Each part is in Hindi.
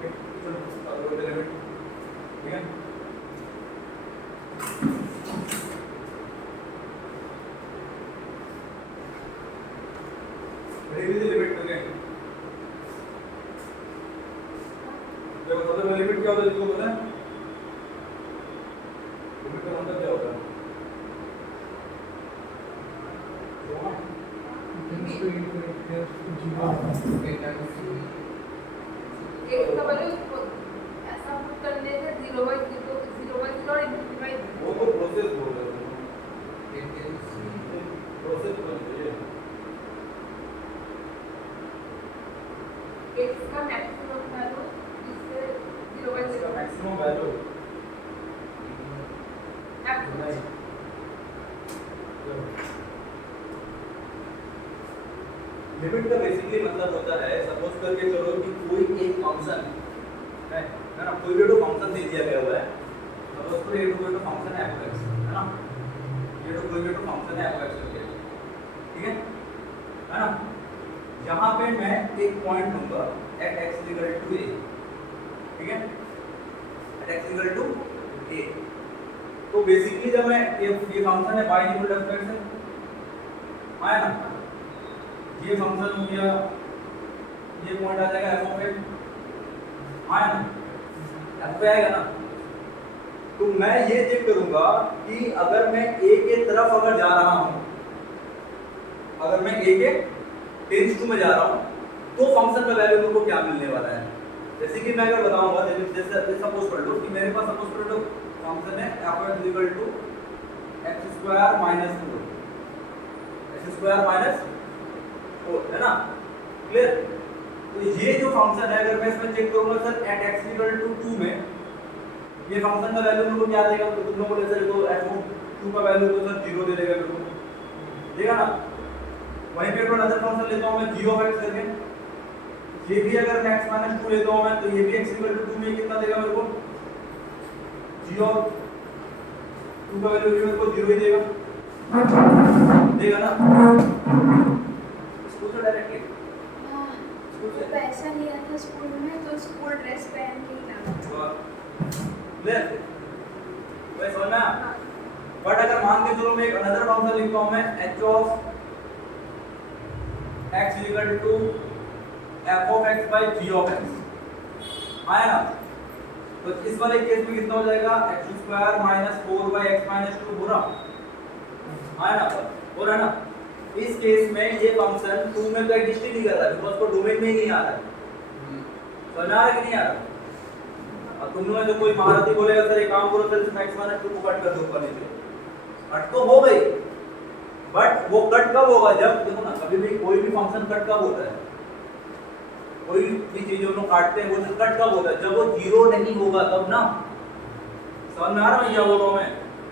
ओके चलो चालू करते हैं लिमिट, ठीक है। Ready with limit okay. देखो सबसे पहले लिमिट क्या होता है इसको पता है? लिमिट का मतलब क्या होता है? इसका वैल्यू ऐसा पुट करने से 0/0 0/0 और इंफिनिटी बाय वो तो प्रोसेस बोल रहे हैं, प्रोसेस बोलते हैं। इसका मैक्सिमम वैल्यू जिससे 0/0 मैक्सिमम वैल्यू मैक्सिमम लिमिट का बेसिकली मतलब होता है, सपोज करके चलो कि कोई एक फंक्शन है ना, कोई भी तो फंक्शन दे दिया गया हुआ है, सपोज करो ये कोई तो फंक्शन है f(x) है ना, ये तो कोई भी तो फंक्शन है f(x) करके, ठीक है ना। यहाँ पे मैं एक पॉइंट लूंगा at x = a, ठीक है, at x = a। तो बेसिकली जब मैं ये फंक्शन है y = f(x) है, आया ना, ये फंक्शन हो गया, ये पॉइंट आ जाएगा f(x), आया ना, f पे आएगा ना। तो मैं ये चेक करूंगा कि अगर मैं a के तरफ अगर जा रहा हूं, अगर मैं a के टेंस टू में जा रहा हूं, तो फंक्शन का वैल्यू मेरे को क्या मिलने वाला है। जैसे कि मैं अगर बताऊंगा, जैसे सपोज कर लो कि मेरे पास सपोज कर लो फंक्शन है f(x) = x² - 4 x² - 4 है ना, क्लियर। तो ये जो फंक्शन है, अगर मैं इसमें चेक करूंगा सर at x = 2 में ये फंक्शन का वैल्यू मेरे को क्या देगा, तो तुम लोगों ने सर को f(2) का वैल्यू तो सर 0 दे देगा मेरे को, देगा ना। वहीं पे कोई अदर फंक्शन लेता हूं मैं g(x) करके, ये भी अगर मैं x - 2 लेता हूं मैं, तो ये भी x = 2 में कितना देगा मेरे को, g(2) का वैल्यू भी मेरे को 0 ही देगा ना। इसको तो डायरेक्टली तो पैसा लिया था स्कूल में, तो स्कूल ड्रेस पहन के ही लाना। ले वही समझ में आया। बट अगर मान के चलो मैं एक अनदर फंक्शन लिखता हूं मैं h(x) = f(x/g)। आया ना, तो इस वाले केस में कितना हो जाएगा, x² - 4/x - 2 पूरा, आया ना, हो रहा है ना। इस केस में ये फंक्शन 2 में तो एग्जिस्ट ही नहीं कर रहा है, बिकॉज़ को डोमेन में ही नहीं आ रहा है। समझ आ रहा है कि नहीं आ रहा। अब तुम लोग में जो कोई महारथी बोलेगा सर एक काम करो, सर इसमें x - 2 को कट कर दो ऊपर नीचे, कट तो हो गई, बट वो कट कब होगा, जब देखो ना कभी भी कोई भी फंक्शन कट कब होता है, कोई भी चीज हम लोग काटते हैं वो कट कब होता है, जब वो 0 नहीं होगा तब ना। समझ में आ रहा है क्या बोल रहा हूं मैं।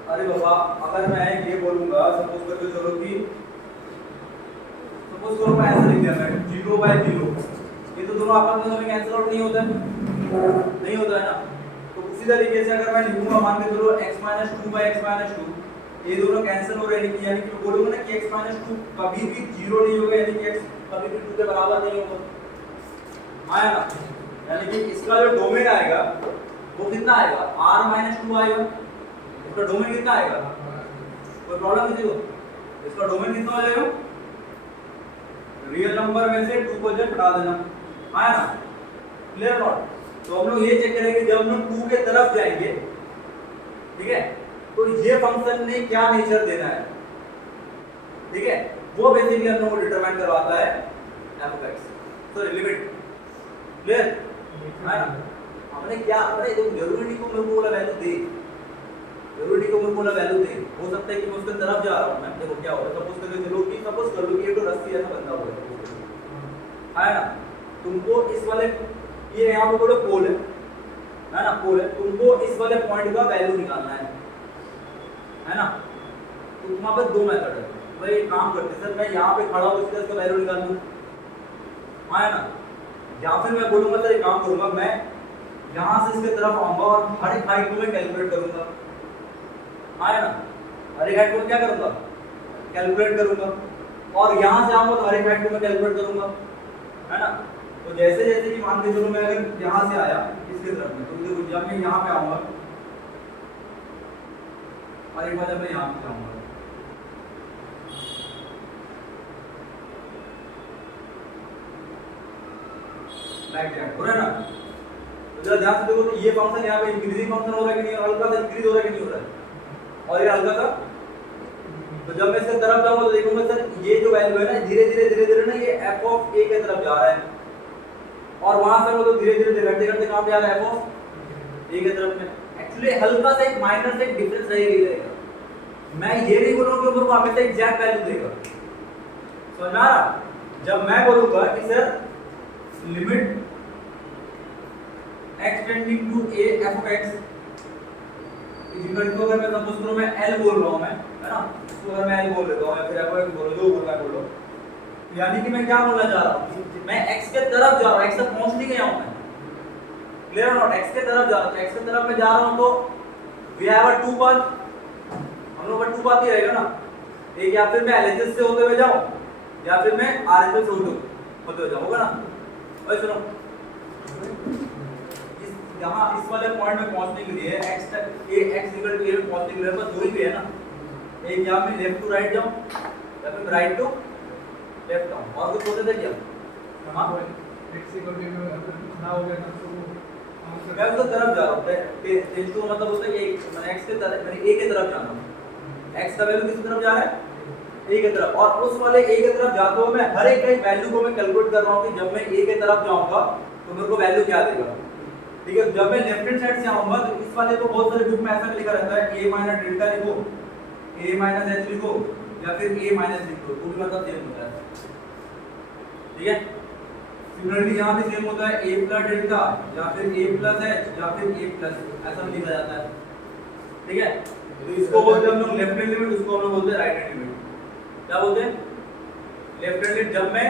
अरे बाबा अगर मैं ये बोलूंगा, सपोज करके चलो कि सपोज करो मैं ऐसा लिख दिया मैं 0/0, ये तो दोनों आपस में कभी कैंसिल आउट नहीं होता है, नहीं होता है ना। तो उसी तरीके से अगर मैं लिखूंगा, मान के चलो x - 2/x - 2, ये दोनों कैंसिल हो रहे हैं, यानी कि मैं बोलूंगा ना कि x - 2 कभी भी 0 नहीं होगा, यानी कि x कभी भी 2 के बराबर नहीं होगा, आया ना। यानी कि इसका जो डोमेन आएगा वो कितना आएगा, r - 2 आएगा। इसका डोमेन कितना आएगा, कोई प्रॉब्लम किसी को, इसका डोमेन कितना हो जाएगा, रियल नंबर में से 2 को जब हटा देना, आया ना, क्लियर नॉट। तो हम लोग ये चेक करेंगे जब हम लोग 2 के तरफ जाएंगे, ठीक है, तो ये फंक्शन ने क्या नेचर देना है, ठीक है, वो बेसिकली हम लोग को डिटरमाइन करवाता है f(x), सॉरी लिमिट, क्लियर है ना। हमने क्या, अपने जरूरी नहीं को मेरे को बोला वैल्यू दे, जरूरी नहीं को मेरे को बोला वैल्यू दे, हो सकता है कि मैं उसके तरफ जा रहा हूं मैं, देखो क्या होगा, सपोज करके चलो कि सपोज कर लो कि ये तो रस्सी ऐसा बंधा हुआ है ना, तुमको इस वाले ये यहाँ पे बोलो पोल है ना, पोल है, तुमको इस वाले पॉइंट का वैल्यू निकालना है ना। तो वहां पर दो मेथड है, भाई एक काम करते सर मैं यहाँ पे खड़ा हूँ, इसका वैल्यू निकाल दूं, आया ना, या फिर मैं बोलूंगा सर एक काम करूंगा, मैं यहाँ से इसके तरफ आऊंगा और हर एक हाइट को मैं कैलकुलेट करूंगा, आया ना, हर एक हाइट को क्या करूंगा, कैलकुलेट करूंगा, और यहाँ से आऊंगा तो हर एक हाइट को मैं कैलकुलेट करूंगा, है ना। तो जैसे जैसे कि मान के चलो मैं अगर यहाँ से आया इसके तरफ में, तो देखो जब मैं यहाँ पे आऊंगा और एक बार जब मैं यहाँ पे जाऊंगा, लाइक दैट हो रहा है ना। तो जरा ध्यान से देखो, तो ये फंक्शन यहाँ पे इंक्रीजिंग फंक्शन हो रहा है कि नहीं, हल्का सा इंक्रीज हो रहा है कि नहीं हो रहा है, और ये हल्का सा। तो जब मैं इसके तरफ जाऊंगा तो देखूंगा सर ये जो वैल्यू है ना धीरे धीरे ना ये f ऑफ a के तरफ जा रहा है, और वहां से वो तो धीरे धीरे घटते घटते कहां पे आ रहा है, f ऑफ a के तरफ में। एक्चुअली हल्का सा एक माइनर सा एक डिफरेंस रहेगा। मैं ये नहीं बोलूंगा कि ऊपर को हमेशा एग्जैक्ट वैल्यू देगा, समझ में आ रहा। जब मैं बोलूंगा कि sir limit x tending to a f of x equal to, अगर मैं सपोज करो मैं l बोल रहा हूं मैं, है ना, तो अगर मैं l बोल लेता हूं या फिर f ऑफ x बोलो, जो बोलना है बोलो, यानी कि मैं क्या बोलना चाह रहा हूं, मैं x के तरफ जा रहा हूं, x तक पहुंच नहीं गया हूं मैं, क्लियर और नॉट, x के तरफ जा रहा हूं, x के तरफ मैं जा रहा हूं, तो we have a two path, हम लोग का टू पाथ ही रहेगा ना, एक या फिर मैं LHS से होते हुए जाऊं या फिर मैं RHS से होते हुए जाऊंगा ना। और सुनो, यहाँ इस वाले पॉइंट में पहुंचने के लिए x तक x इक्वल टू a में पहुंचने के लिए बस दो ही वे है ना, एक यहाँ पे लेफ्ट टू राइट जाऊं या फिर राइट टू लेफ्ट आऊं, और कुछ होते थे क्या? हां x इक्वल टू अगर ना हो गया तो मैं उसकी तरफ जा रहा हूं, टेंस टू मतलब होता है कि मैं x के तरफ, मैंने a के तरफ जाना है, x का वैल्यू किस तरफ जा रहा है, a के तरफ, और उस वाले a के तरफ जाते हुए मैं हर एक वैल्यू को मैं कैलकुलेट कर रहा हूं कि जब मैं a के तरफ जाऊंगा तो मेरे को वैल्यू क्या देगा, ठीक है। जब मैं लेफ्ट हैंड साइड से आऊंगा तो इस वाले को बहुत सारे बुक में ऐसा लिखा रहता है a माइनस डेल्टा लिखो, a माइनस h लिखो या फिर a माइनस लिखो, तो भी मतलब सेम होता है, ठीक है। सिमिलरली यहाँ भी सेम होता है, a प्लस डेल्टा या फिर a प्लस h या फिर a प्लस, ऐसा भी लिखा जाता है, ठीक है। तो इसको बोलते हैं हम लोग लेफ्ट हैंड लिमिट, उसको हम लोग बोलते हैं राइट हैंड लिमिट। क्या बोलते हैं? Left hand limit. जब मैं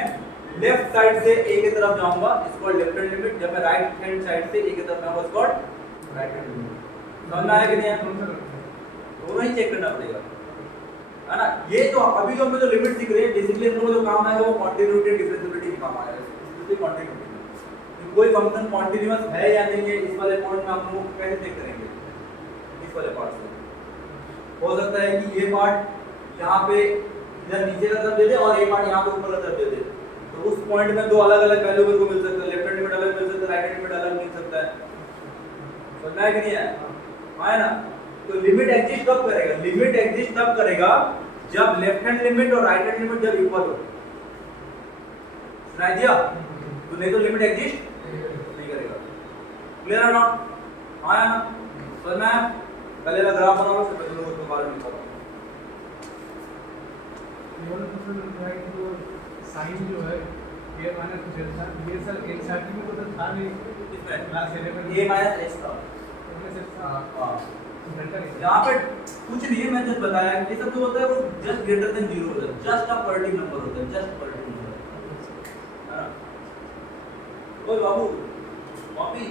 लेफ्ट साइड से a की तरफ जाऊंगा इसको लेफ्ट हैंड लिमिट, जब मैं राइट हैंड साइड से a की तरफ जाऊंगा इसको राइट हैंड लिमिट। समझ में आया कि नहीं आया? दोनों ही चेक करना पड़ेगा, है ना। ये तो अभी जो हम जो लिमिट सीख रहे हैं बेसिकली हम लोग जो काम आएगा वो कॉन्टिन्यूटी डिफरेंशिएबिलिटी का काम आएगा, स्पेशली कॉन्टिन्यूटी। कोई फंक्शन कॉन्टिन्यूअस है या नहीं है इस वाले पॉइंट में हम लोग कैसे चेक करेंगे, इस वाले पार्ट से। हो सकता है कि ये पार्ट यहाँ पे इधर नीचे का तरफ दे दे और ये पार्ट यहाँ पे ऊपर का तरफ दे दे, तो उस पॉइंट में दो अलग अलग वैल्यू मेरे को मिल सकता है, लेफ्ट हैंड लिमिट अलग मिल सकता है, राइट हैंड लिमिट अलग मिल सकता है, समझ में कि नहीं है? है ना। तो लिमिट एग्जिस्ट कब करेगा? लिमिट एग्जिस्ट तब करेगा जब लेफ्ट हैंड लिमिट और राइट हैंड लिमिट जब इक्वल हो, सुनाई दिया? तो नहीं तो लिमिट एग्जिस्ट नहीं करेगा, क्लियर है नॉट? हाँ या ना? समझ में? पहले का ग्राफ बना लो फिर मैं लोगों को बारे में बताऊंगा। साइन जो है a माइनस डेल्टा, ये सर एनसीईआरटी में तो था नहीं, इसमें क्लास 11 में a माइनस h था। हां डेल्टा नहीं, यहाँ पे कुछ नहीं है, मैं जस्ट बताया ये सब जो होता है वो जस्ट ग्रेटर देन 0 होता है, जस्ट अ पॉजिटिव नंबर होता है, जस्ट पॉजिटिव नंबर, है ना। ओए बाबू कॉपी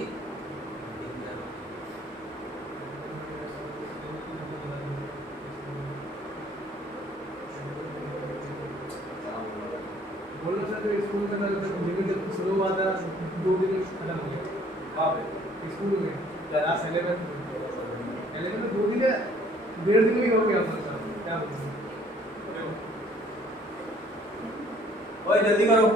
बोलो सर जो स्कूल का लिमिट जब शुरू हुआ था 2 दिन अलग हो गया, कहाँ पे स्कूल में क्लास 11 में 2 दिन 1.5 दिन में हो गया मतलब, क्या बोलूं। ओए जल्दी करो।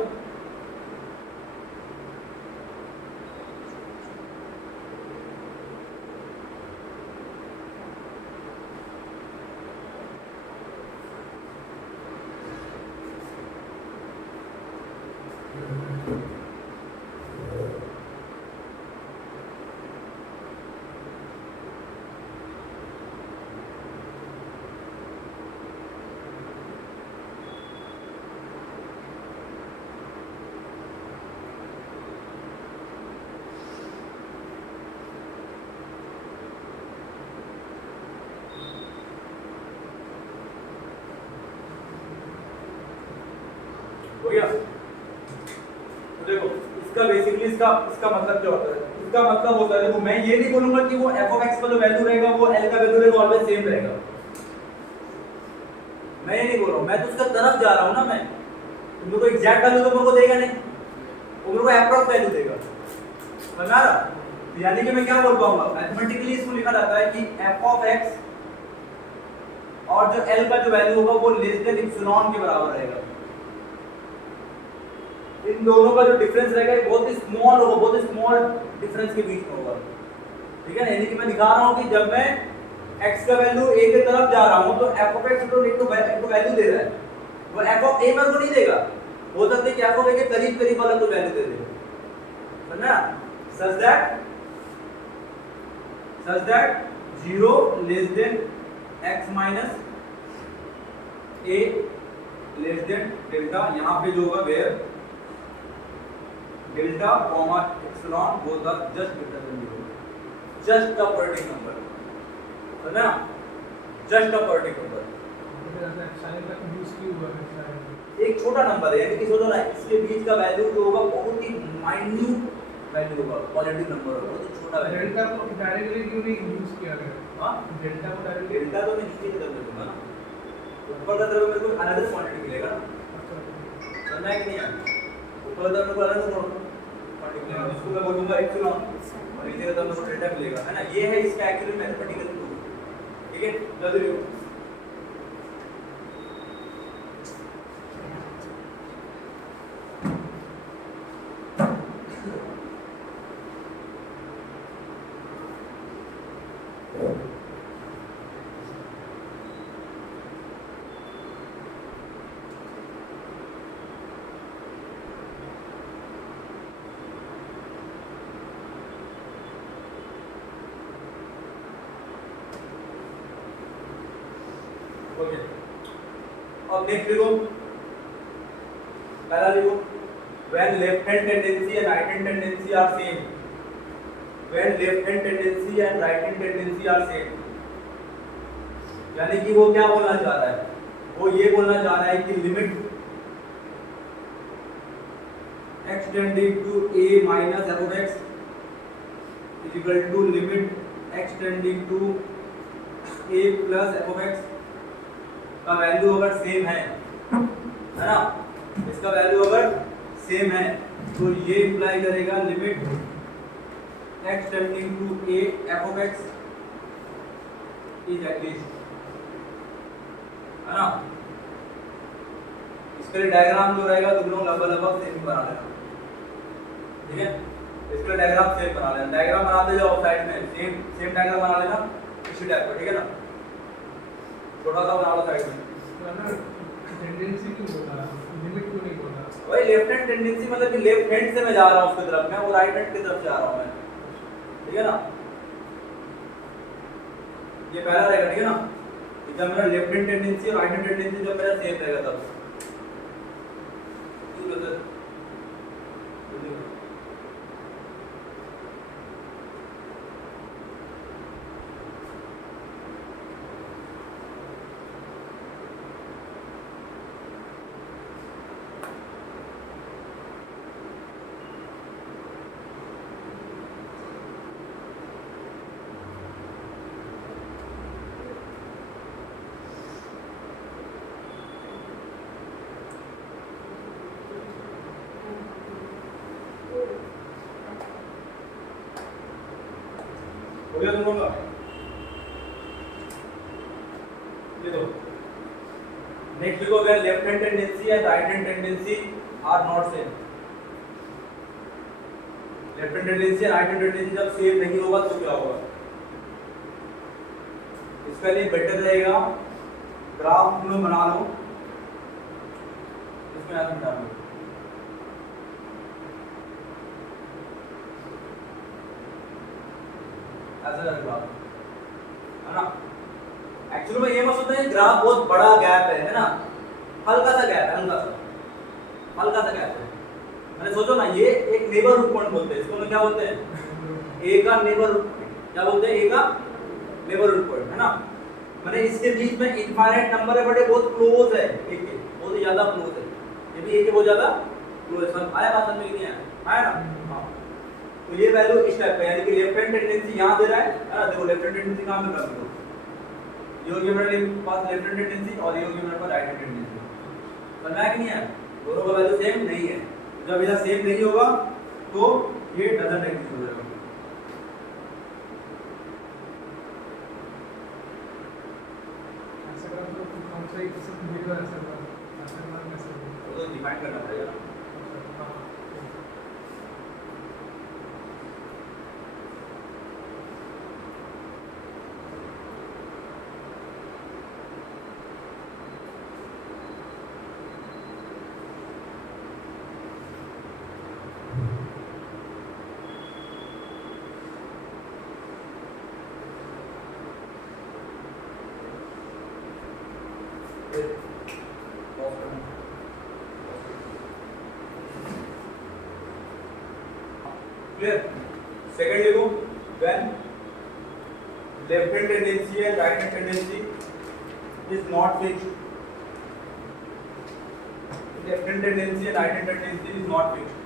हो गया? तो देखो इसका बेसिकली इसका मतलब क्या होता है? इसका मतलब होता है, देखो मैं ये नहीं बोलूंगा कि वो f ऑफ x का जो वैल्यू रहेगा वो l का वैल्यू रहेगा ऑलवेज सेम रहेगा, मैं ये नहीं बोल रहा हूं, मैं तो उसका तरफ जा रहा हूं ना, मैं तुमको तो एग्जैक्ट वैल्यू तो मेरे को देगा नहीं, वो मेरे को एप्रोक्स वैल्यू देगा, समझ आ रहा? तो यानी कि मैं क्या बोल पाऊंगा, मैथमेटिकली इसको लिखा जाता है कि f ऑफ x और जो l का जो वैल्यू होगा वो लेस देन इप्सिलॉन के बराबर रहेगा। इन दोनों का जो डिफरेंस रहेगा ये बहुत ही स्मॉल होगा, बहुत ही स्मॉल डिफरेंस के बीच में होगा, ठीक है ना? यानी कि मैं दिखा रहा हूँ कि जब मैं x का वैल्यू a की तरफ जा रहा हूँ तो f ऑफ x तो एक तो वैल्यू दे रहा है, वो f ऑफ a मेरे को नहीं देगा, हो सकता है कि f ऑफ a के करीब करीब वाला तो वैल्यू दे दे, समझना? such that 0 less than x minus a less than delta, यहाँ पे जो होगा where delta comma epsilon both are just greater than 0, just a positive number, समझना? just a positive number, एक छोटा नंबर है, यानी कि सोचो ना इसके बीच का वैल्यू जो होगा बहुत ही माइन्यूट वैल्यू होगा, पॉजिटिव नंबर होगा, बहुत ही छोटा वैल्यू। डेल्टा को डायरेक्टली क्यों नहीं यूज किया गया? हां, डेल्टा को डायरेक्ट, डेल्टा तो मैं नीचे की तरफ दूंगा ना, ऊपर का तरफ मेरे को अनदर क्वांटिटी मिलेगा ना, समझ आया कि नहीं आया? ऊपर का तरफ मेरे को अनदर क्वांटिटी मिलेगा, जिसको मैं बोलूंगा एप्सिलॉन, और नीचे का तरफ मेरे को डेल्टा मिलेगा, है ना? ये है इसका एक्चुअली मैथमेटिकल प्रूफ, ठीक है? जल्दी लिखो। ओके, अब नेक्स्ट लिखो, पहला लिखो, when left hand tendency and right hand tendency are same, when left hand tendency and right hand tendency are same, यानी कि वो क्या बोलना चाह रहा है? वो ये बोलना चाह रहा है कि limit x tending to a minus f of x is equal to limit x tending to a plus f of x का वैल्यू अगर सेम है ना, इसका वैल्यू अगर सेम है तो ये इंप्लाई करेगा limit x tending to a f of x is at least, है ना? इसके लिए डायग्राम जो रहेगा तुम लोग लगभग सेम ही बना लेना, ठीक है? इसके लिए डायग्राम सेम बना लेना, डायग्राम बनाते जाओ साइड में, सेम डायग्राम बना लेना इसी टाइप का, ठीक है ना? छोटा सा बना लो साइड में, टेंडेंसी क्यों बोल रहा है, लिमिट क्यों नहीं बोल रहा? वही लेफ्ट हैंड टेंडेंसी मतलब कि लेफ्ट हैंड से मैं जा रहा हूं उसकी तरफ, मैं वो राइट हैंड की तरफ जा रहा हूं मैं, ठीक है ना? ये पहला रहेगा, ठीक है ना? जब मेरा लेफ्ट हैंड टेंडेंसी और राइट हैंड टेंडेंसी जब मेरा सेम रहेगा तब, ठीक है सर? हो गया तुम लोगों का? ये दो नेक्स्ट लिखो, where left hand tendency and right hand tendency are not same, left hand tendency और राइट हैंड टेंडेंसी जब सेम नहीं होगा तो क्या होगा? इसके लिए बेटर रहेगा ग्राफ तुम लोग बना लो, इसमें आप बना लो, ऐसा ग्राफ, है ना? एक्चुअली में ये मत सोचते हैं ग्राफ बहुत बड़ा गैप है ना? हल्का सा गैप है, हल्का सा गैप है। मैंने सोचो ना, ये एक नेबरहुड पॉइंट बोलते हैं इसको, क्या बोलते हैं? ए का नेबरहुड, क्या बोलते हैं? ए का नेबरहुड पॉइंट, है ना? मैंने इसके बीच में इनफाइनाइट नंबर है, बड़े बहुत क्लोज है, ए के बहुत ज्यादा क्लोज है, ये भी ए के बहुत ज्यादा क्लोज है। आया बात समझ में? नहीं आया ना? हाँ, तो ये वैल्यू इस टाइप का, यानी कि लेफ्ट हैंड टेंडेंसी यहां दे रहा है ना? देखो लेफ्ट हैंड टेंडेंसी कहां पे कर दो, ये हो गया मेरे पास लेफ्ट हैंड टेंडेंसी और ये हो गया मेरे पास राइट हैंड टेंडेंसी, समझ में आया कि नहीं आया? दोनों का वैल्यू सेम नहीं है, जब यह सेम नहीं होगा तो ये डजंट एग्जिस्ट हो जाएगा। ऐसा करा तो कौन सा एक सब देखो ऐसा करना कैसे वो तो डिफाइन करना पड़ेगा ना। हाँ क्लियर। सेकंड लिखो, when left hand tendency and right hand tendency is not fixed, left hand tendency and right hand tendency is not fixed.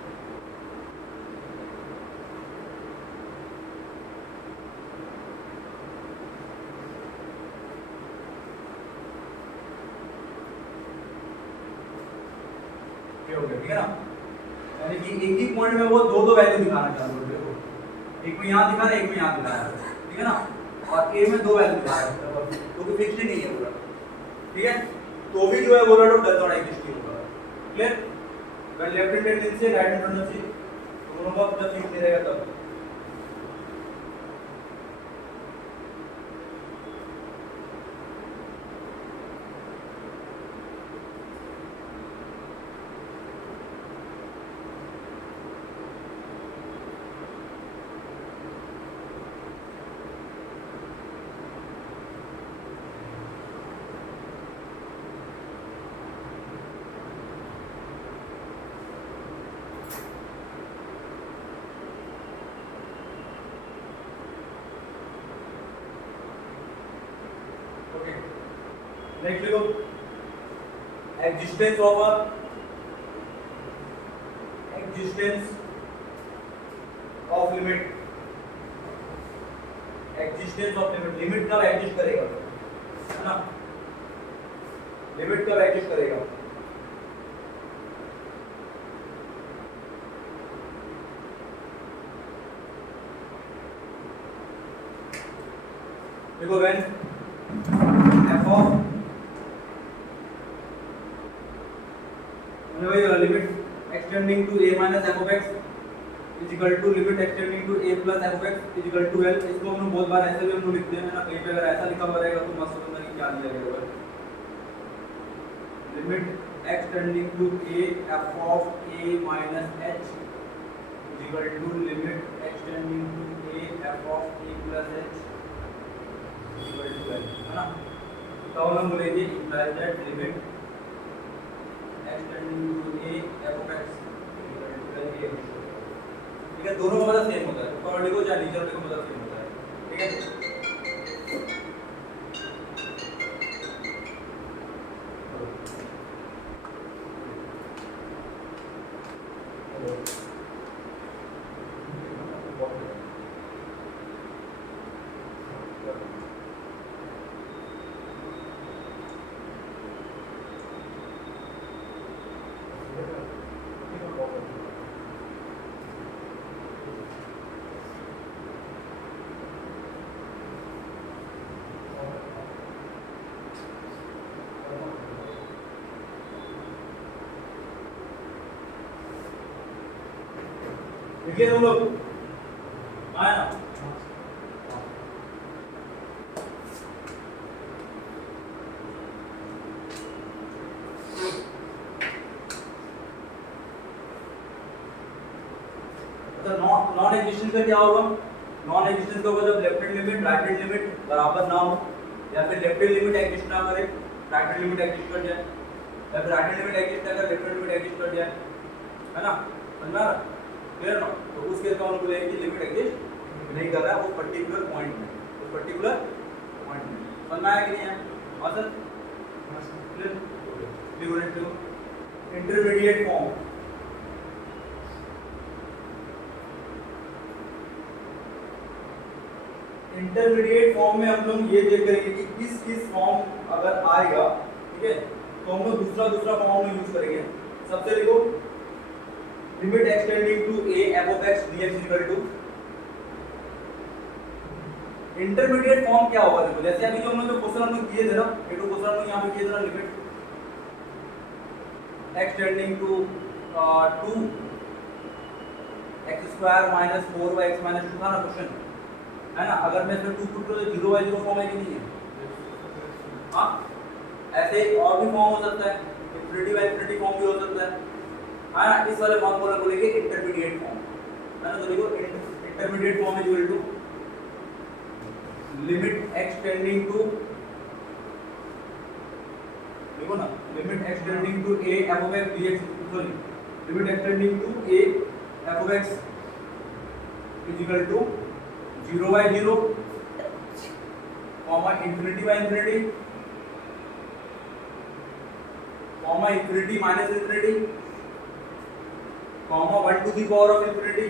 हो गया, ठीक है ना। यानी कि एक ही पॉइंट में वो दो वैल्यू दिखाना चाहते हो, देखो एक में यहाँ दिखा रहा है, एक में यहाँ दिखा रहा है, ठीक है ना। और ए में दो वैल्यू दिखा रहा है क्योंकि फिक्स्ड ही नहीं है पूरा, ठीक है। तो भी जो है वो डॉट डज नॉट एग्जिस्ट होगा। Clear. When left hand tendency right hand tendency दोनों का जब फिक्स नहीं रहेगा तब। नेक्स्ट लिखो, existence of limit, existence of limit, limit कब एग्जिस्ट करेगा, है ना। लिमिट कब एग्जिस्ट करेगा, देखो when f of limit extending to a minus f of x is equal to limit extending to a plus f of x is equal to l। इसको हम लोग बहुत बार ऐसे भी हम लोग लिखते हैं ना, कहीं पे अगर ऐसा लिखा हुआ रहेगा तो मस्त समझना कि क्या लिया गया है। Limit extending to a f of a minus h is equal to limit extending to a f of a plus h is equal to l, है ना। तो हम बोलेंगे implies that limit extending to a f of x equal to l a। ठीक है, दोनों का मतलब सेम होता है, ऊपर वाले को या नीचे वाले को मतलब सेम होता है, ठीक है। देखिए हम लोग आया ना, नॉन एग्जिस्टेंस का क्या होगा, नॉन एग्जिस्टेंस का होगा जब left hand limit right hand limit बराबर ना हो, या फिर लेफ्ट हैंड लिमिट एग्जिस्ट ना करे राइट हैंड लिमिट एग्जिस्ट कर जाए, या फिर राइट हैंड लिमिट एग्जिस्ट ना करे लेफ्ट हैंड लिमिट एग्जिस्ट कर जाए, है ना। समझ आ रहा, क्लियर ना। तो उस केस में हम बोलेंगे कि लिमिट एग्जिस्ट नहीं कर रहा है वो पर्टिकुलर पॉइंट में, उस पर्टिकुलर पॉइंट में। समझ में आया कि नहीं है, हाँ sir, clear. Intermediate form, intermediate form में हम लोग ये देख करेंगे कि किस फॉर्म अगर आएगा, ठीक है, तो हम लोग दूसरा फॉर्म में यूज करेंगे। सबसे देखो limit x tending to a f of x dx equal to intermediate form क्या होगा देखो, जैसे अभी जो हमने क्वेश्चन हम लोग किए थे ना, ये तो क्वेश्चन हम लोग यहां पे किए थे ना, limit x tending to 2 x square minus 4y x minus 2 था ना क्वेश्चन, है ना। अगर मैं इसमें 2 पुट करूं तो 0/0 फॉर्म है कि नहीं है? हां, ऐसे और भी फॉर्म हो सकता है, इंफिनिटी बाय इंफिनिटी फॉर्म भी हो सकता है ना। इस वाले फॉर्म को बोलेंगे इंटरमीडिएट फॉर्म, है ना। तो देखो intermediate form is equal to limit x tending to, देखो ना, limit x tending to a f of x dx, sorry, limit x tending to a f of x is equal to 0/0 comma infinity by infinity comma infinity minus infinity comma 1 to the power of infinity,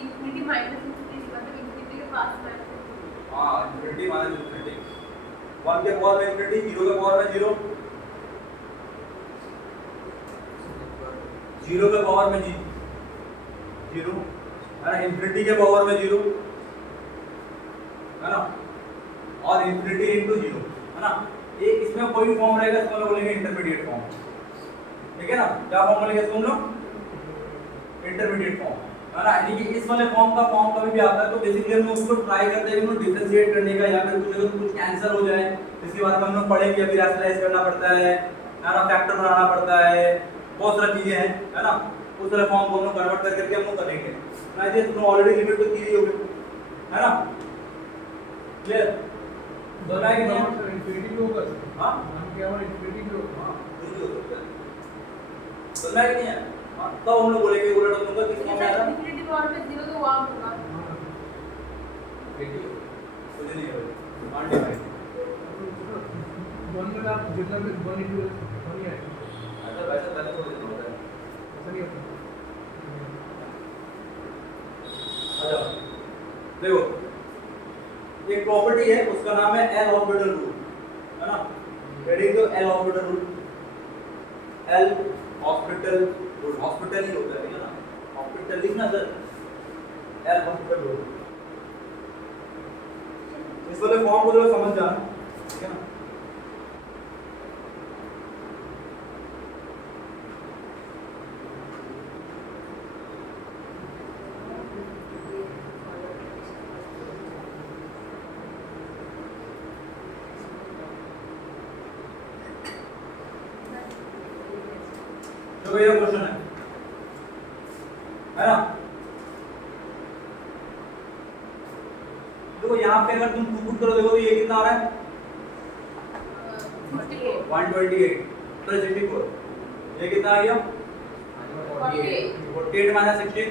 infinity minus infinity मतलब इंफिनिटी के पास माइनस, हां इंफिनिटी माइनस इंफिनिटी, 1 के पावर में इंफिनिटी, 0 के पावर में 0, 0 के पावर में 0, है ना, इंफिनिटी के पावर में 0, है ना, और इंफिनिटी इनटू 0, है ना। ये इसमें कोई भी फॉर्म रहेगा इसको हम लोग बोलेंगे इंटरमीडिएट फॉर्म, ठीक है ना। क्या फॉर्म बोलेंगे इसको हम लोग? इंटरमीडिएट फॉर्म, है ना। यानी कि इस वाले फॉर्म कभी भी आता है तो बेसिकली हम लोग उसको ट्राई करते हैं कि उसको डिफरेंशिएट करने का, या फिर कुछ अगर कुछ कैंसिल हो जाए इसके बारे में हम लोग पढ़ेंगे, अभी रैशनलाइज करना पड़ता है ना, फैक्टर बनाना पड़ता है, बहुत सारी चीजें हैं, है ना। उस वाले फॉर्म को हम लोग कन्वर्ट करके हम लोग करेंगे ना। ये तुम ऑलरेडी लिमिट तो की ही होगी, है ना, क्लियर। तो ना कि इंफिनिटी भी होगा, हां हम क्या और इंफिनिटी भी होगा, हां कुछ भी हो सकता है, तो ना कि नहीं है। हां, तब हम लोग बोलेंगे उलट हम लोग का किस फॉर्म में आ रहा है, इंफिनिटी पावर में 0 तो वहां होगा, देखिए कुछ नहीं है, अनडिवाइडेड वन में आप जितना भी 1 इंटू 1 ही है, ऐसा वैसा पहले थोड़ी देर होता है। ऐसा नहीं होता। अच्छा देखो, एक प्रॉपर्टी है उसका नाम है एल हॉस्पिटल रूल, है ना। हेडिंग तो L'Hospital rule, L'Hospital rule, hospital ही होता है ना, हॉस्पिटल लिखना सर, एल हॉस्पिटल रूल। इस वाले फॉर्म को जरा समझ जाना, ठीक है ना। तो ये क्वेश्चन है ना। देखो यहाँ पे अगर तुम टू पुट करो, देखो ये कितना आ रहा है 128 प्लस 64, ये कितना आ गया 48 माइनस 16,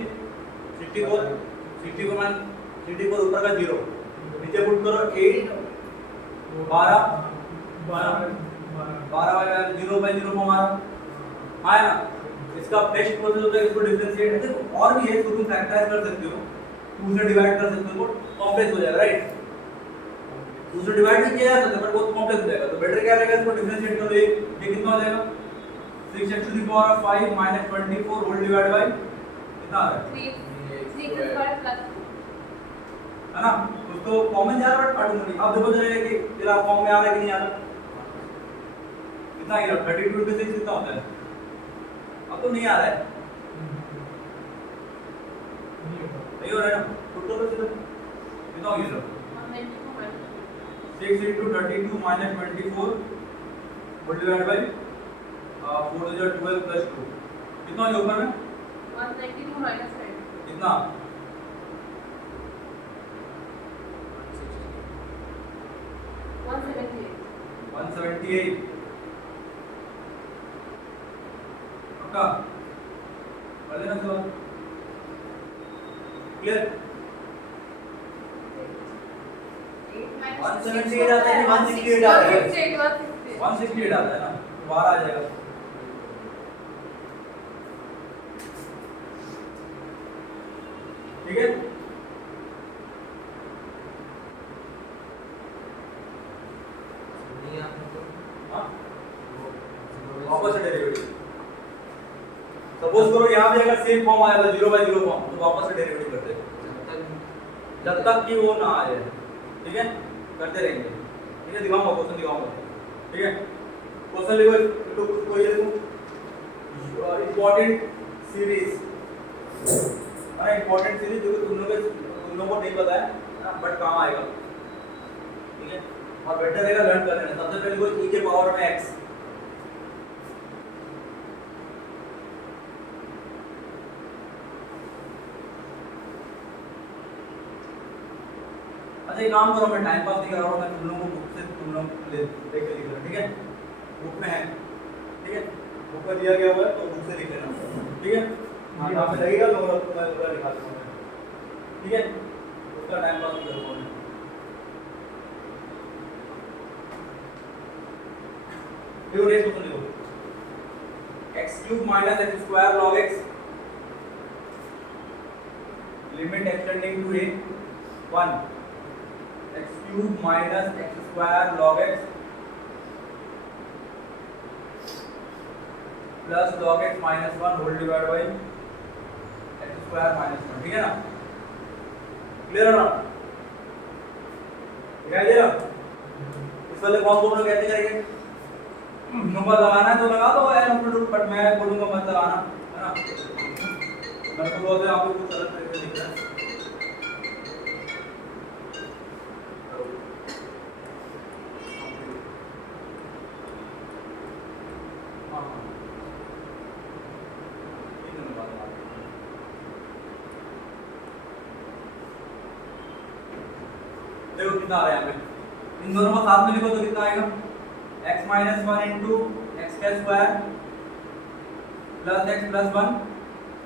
64 ऊपर का 0, नीचे पुट करो 8 12 0/0 को हमारा है ना। इसका बेस्ट प्रोसेस होता है इसको डिफरेंशिएट, देखो और भी है, इसको तुम फैक्टराइज कर सकते हो, 2 से डिवाइड कर सकते हो, कॉम्प्लेक्स हो जाएगा, राइट। 2 से डिवाइड भी किया जा सकता है पर बहुत कॉम्प्लेक्स हो जाएगा, तो बेटर क्या रहेगा, इसको डिफरेंशिएट करो। ये कितना हो जाएगा 6x to the power of 5 minus 24 whole divide by कितना आ रहा है 3 स्क्वायर प्लस, है ना। उसको कॉमन जा रहा है बट काटूंगा नहीं। अब देखो जरा कि तेरा फॉर्म में आ रहा है कि नहीं आ रहा, कितना आ रहा 32 into 6 कितना होता है, अब तो नहीं आ रहा है, नहीं हो रहा है ना। तो कितना हो गया 6 into 32 minus 24 whole divide by 4 to the 12 plus 2 कितना हो गया ऊपर में 192 minus 9 कितना 178 पक्का कर लेना सवाल क्लियर 178 आता है कि 168 आता है 168 आता है ना, दोबारा आ जाएगा। ठीक है वापस से डेरिवेटिव सपोज सपोज करो यहाँ भी अगर सेम फॉर्म आया था 0/0 फॉर्म तो वापस से डेरिवेटिव करते हैं जब तक कि वो ना आ जाए, ठीक है, करते रहेंगे, ठीक है। दिखाऊंगा क्वेश्चन दिखाऊंगा, ठीक है। क्वेश्चन लिखो, कोई लिखो इंपॉर्टेंट सीरीज, अरे इंपॉर्टेंट सीरीज जो तुम लोगों को नहीं पता है ना, बट काम आएगा, ठीक है। और बेटर रहेगा लर्न कर लेना। सबसे पहले कोई e के पावर में x, अच्छा एक काम करो, मैं टाइम पास नहीं कर रहा हूँ, मैं तुम लोगों को बुक से तुम लोग देख के लिख लेना, ठीक है। बुक में है, ठीक है, बुक में दिया गया हुआ है तो बुक से लिख लेना, ठीक है। हाँ यहाँ पे लगेगा तो मैं पूरा लिखा दूंगा, ठीक है। उसका टाइम पास नहीं करूँगा मैं। देखो नेक्स्ट क्वेश्चन देखो, x³ - x² log x limit extending to a 1 x³ - x² log x plus log x - 1 whole divide by x² - 1, ठीक है ना। क्लियर है ना, दिखाई दे रहा। इस वाले फॉर्म को हम लोग कैसे करेंगे, नंबर लगाना है तो लगा दो n = बट मैं बोलूंगा मत लगाना, है ना। मैं तो बोलते आपको कुछ अलग तरीके से दिख रहा है। देखो कितना आ रहा है यहाँ पे, इन दोनों को साथ में लिखो तो कितना आएगा, x - 1 * x² plus x plus 1,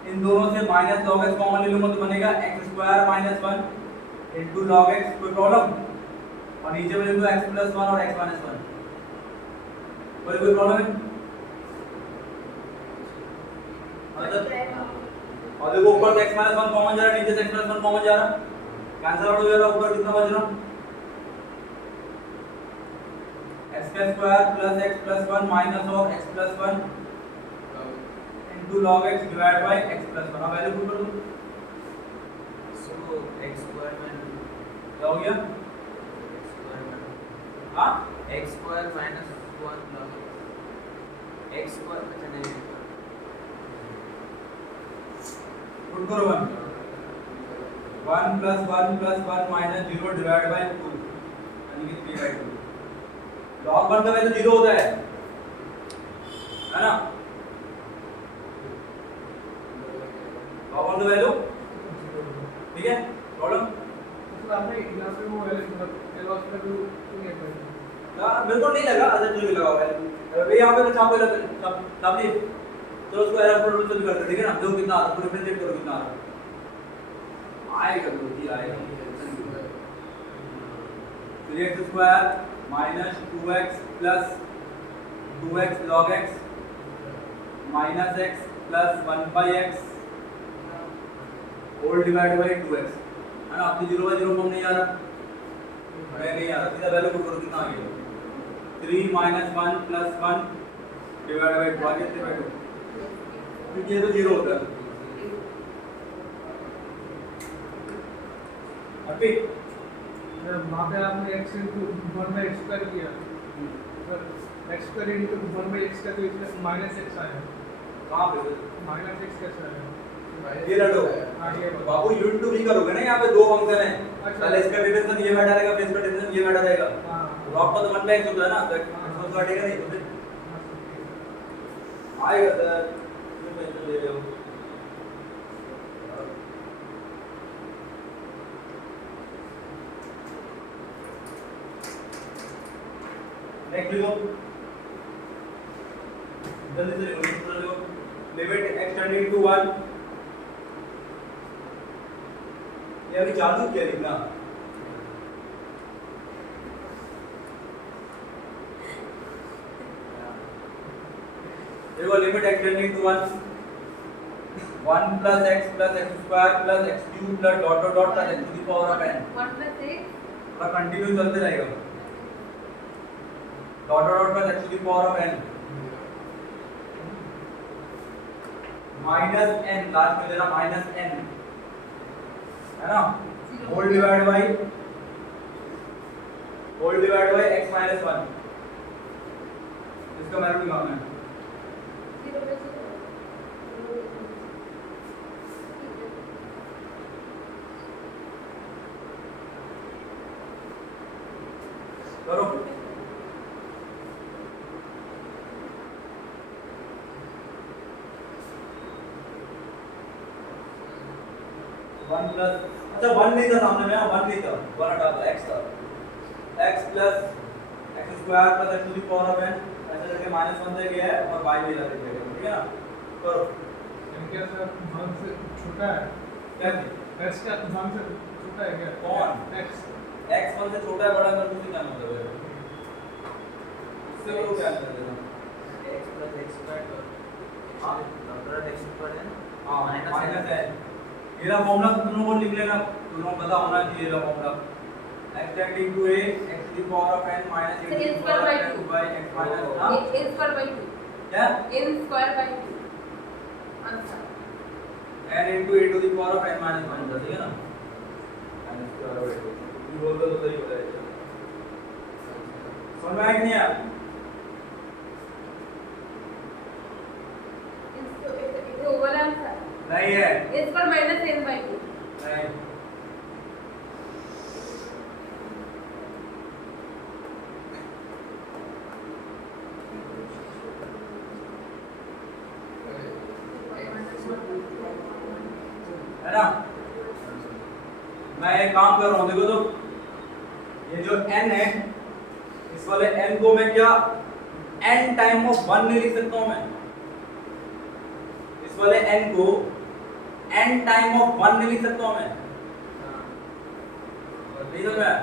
इन दोनों से माइनस log x कॉमन ले लूंगा तो बनेगा x² - 1 into log x, कोई प्रॉब्लम। और नीचे में ले लो x प्लस 1 और x माइनस 1, कोई प्रॉब्लम है। और देखो ऊपर से x माइनस 1 कॉमन जा रहा है, नीचे से x प्लस 1 कॉमन जा रहा है, कैंसिल आउट हो जाएगा। ऊपर कितना बच रहा, x² plus x plus 1 minus of x plus 1 into log x divide by x plus 1। अब वैल्यू पुट कर दो, सो x² में क्या हो गया, हाँ x² - 1 log x² अच्छा नहीं पुट करो 1 plus 1 plus 1 minus 0 divide by 2 यानी कि 3/2। log 1 का वैल्यू 0 होता है ना, log 1 का वैल्यू, ठीक है। प्रॉब्लम मतलब आपने यहाँ पे वो एल हॉस्पिटल नहीं है बिल्कुल नहीं लगा, अच्छा जो भी लगा हुआ है अरे यहाँ पे तो छापे लगे छाप दी, तो उसको एरर प्रोडक्ट से भी करते, ठीक है ना। देखो कितना आ रहा है, पूरे चेक करो कितना आ रहा है, आएगा तो जी आएगा। 3x² minus 2x plus 2x log x minus x plus 1/x whole divide by 2x, है ना। आपकी 0/0 फॉर्म नहीं आ रहा, मैं नहीं आ रहा, सीधा वैल्यू पुट करो कितना आ गया, 3 - 1 प्लस 1 डिवाइड बाय 2 आगे 3/2, क्योंकि ये तो 0 होता है। अभी वहाँ पे आपने x * 1/x² किया, x² * 1/x का तो इसमें -x आया, कहाँ पे -x कैसे आया, ये लड़ो। हाँ ये बाबू यूनिट टू भी करोगे ना, यहाँ पे दो फंक्शन है, अच्छा। पहले इसका डिफरेंशियल ये बैठा रहेगा, फिर इसका डिफरेंशियल ये बैठा रहेगा। हाँ लॉग का तो 1/x होता है ना, तो हाँ। x काटेगा नहीं तो फिर आएगा सर, क्यों टेंशन ले रहे हो। नेक्स्ट लिखो, जल्दी से लिखो, लिमिट एक्सटेंडिंग टू 1, ये अभी चालू किया लिखना, देखो limit extending to 1 plus x plus x² plus x³ plus dot dot dot plus x to the power of n, 1 + 8 पूरा कंटिन्यू चलते रहेगा, dot dot dot plus x to the power of n minus n last में देना माइनस n है ना whole divide by x minus 1 इसका वैल्यू निकालना है 0 by 0 करो वन प्लस अच्छा वन नहीं था सामने में वन नहीं था वन हटा दो x था x plus x square plus x to the power of n ऐसा करके माइनस 1 से गया है और y में ला दिया गया ठीक है ना करो क्या सर वन से छोटा है क्या x का वन से छोटा है क्या कौन? x x 1 से छोटा है बड़ा है तो क्या मतलब है इससे वो क्या मतलब है x plus x squared हाँ। डॉट x squared है हां माइनस माइनस है ये फॉर्मूला तुम लोगों को लिख लेना तुम लोगों को पता होना चाहिए ये formula x tending to a x to the power of n minus a to the power of n by x minus हां n square by 2 क्या n square by 2 answer n into a to the power of n minus 1 होता है ठीक है ना n square by 2 ये बोल दो तो सही हो जाएगा समझ में आया कि नहीं आया इसको ओवर आंसर नहीं है n square minus n by 2 नहीं है ना मैं एक काम कर रहा हूँ देखो तो ये जो n है इस वाले n को मैं क्या n टाइम ऑफ 1 नहीं लिख सकता हूँ मैं इस वाले n को n टाइम ऑफ 1 नहीं लिख सकता हूँ मैं नहीं समझ में आया?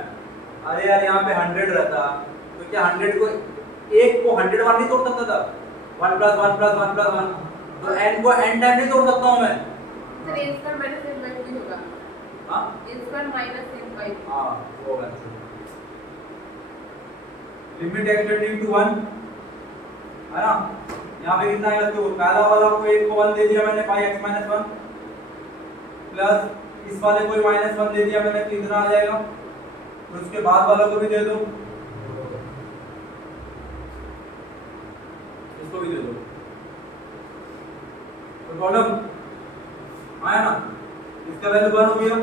अरे यार यहाँ पे 100 रहता तो क्या 100 को एक को 100 बार नहीं तोड़ सकता था 1 प्लस 1 प्लस 1 प्लस 1 तो n को n टाइम नहीं तोड़ सकता हूँ मैं sir n square minus n by 2 होगा हाँ n square minus n by 2 हाँ वो है लिमिट x टेंडिंग टू 1 है ना यहाँ पे कितना आएगा तो पहला वाला को एक को 1 दे दिया मैंने पाई x माइनस 1 प्लस इस वाले को माइनस 1 दे दिया मैंने तो इतना आ जाएगा तो उसके बाद वाला को भी दे दो इसको भी दे दो तो प्रॉब्लम आया ना इसका वैल्यू 1 हो गया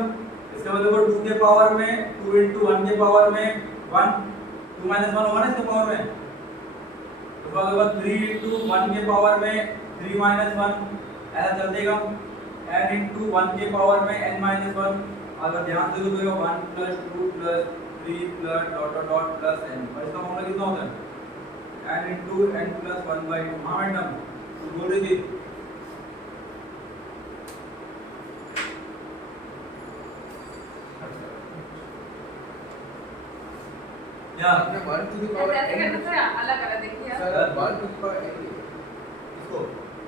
इसका वैल्यू को 2 के पावर में 2 into 1 के पावर में 1 2 minus 1 होगा ना इसके पावर में तो उसके बाद होगा 3 into 1 के पावर में 3 minus 1 ऐसा चल देगा n into 1 के पावर में n minus 1 अगर ध्यान से देखो तो 1 plus 2 plus 3 plus dot dot dot plus n और इसका फॉर्मूला कितना होता है n into n plus 1 by 2 हाँ मैडम तो बोल रही थी या आपने 1 to the power ऐसे n करने से अलग अलग देखिए आप। Sir 1 to the power n इसको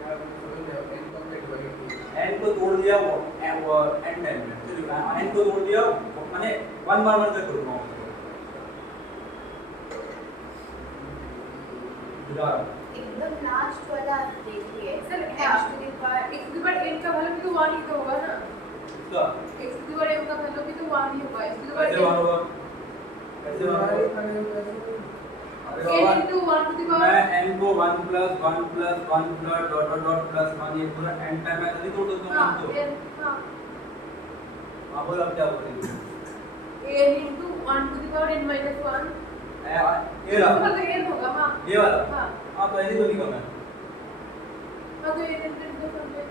आप समझ रहे हो n को हमने डिवाइड किया n को तोड़ दिया वो n टाइम में तो लिखना है n को तोड़ दिया माने 1 बार 1 से करूंगा बुझा एकदम लास्ट वाला देखिए sir x to the power x to the power n का वैल्यू भी तो 1 ही तो होगा ना इसका x to the power n का वैल्यू भी तो 1 ही होगा x to the कैसे power मान होगा कैसे मान होगा अरे n Baba into 1 to the power मैं n को 1 plus 1 plus 1 plus dot dot dot plus 1 ये पूरा n टाइम ऐसे नहीं तोड़ सकता हाँ मैं तो n हाँ आप बोल अब क्या बोल रही हो n into 1 to the power n minus 1 ये रहा तो n होगा हाँ ये वाला हाँ हाँ तो ऐसे तो लिखा मैं हाँ तो n into something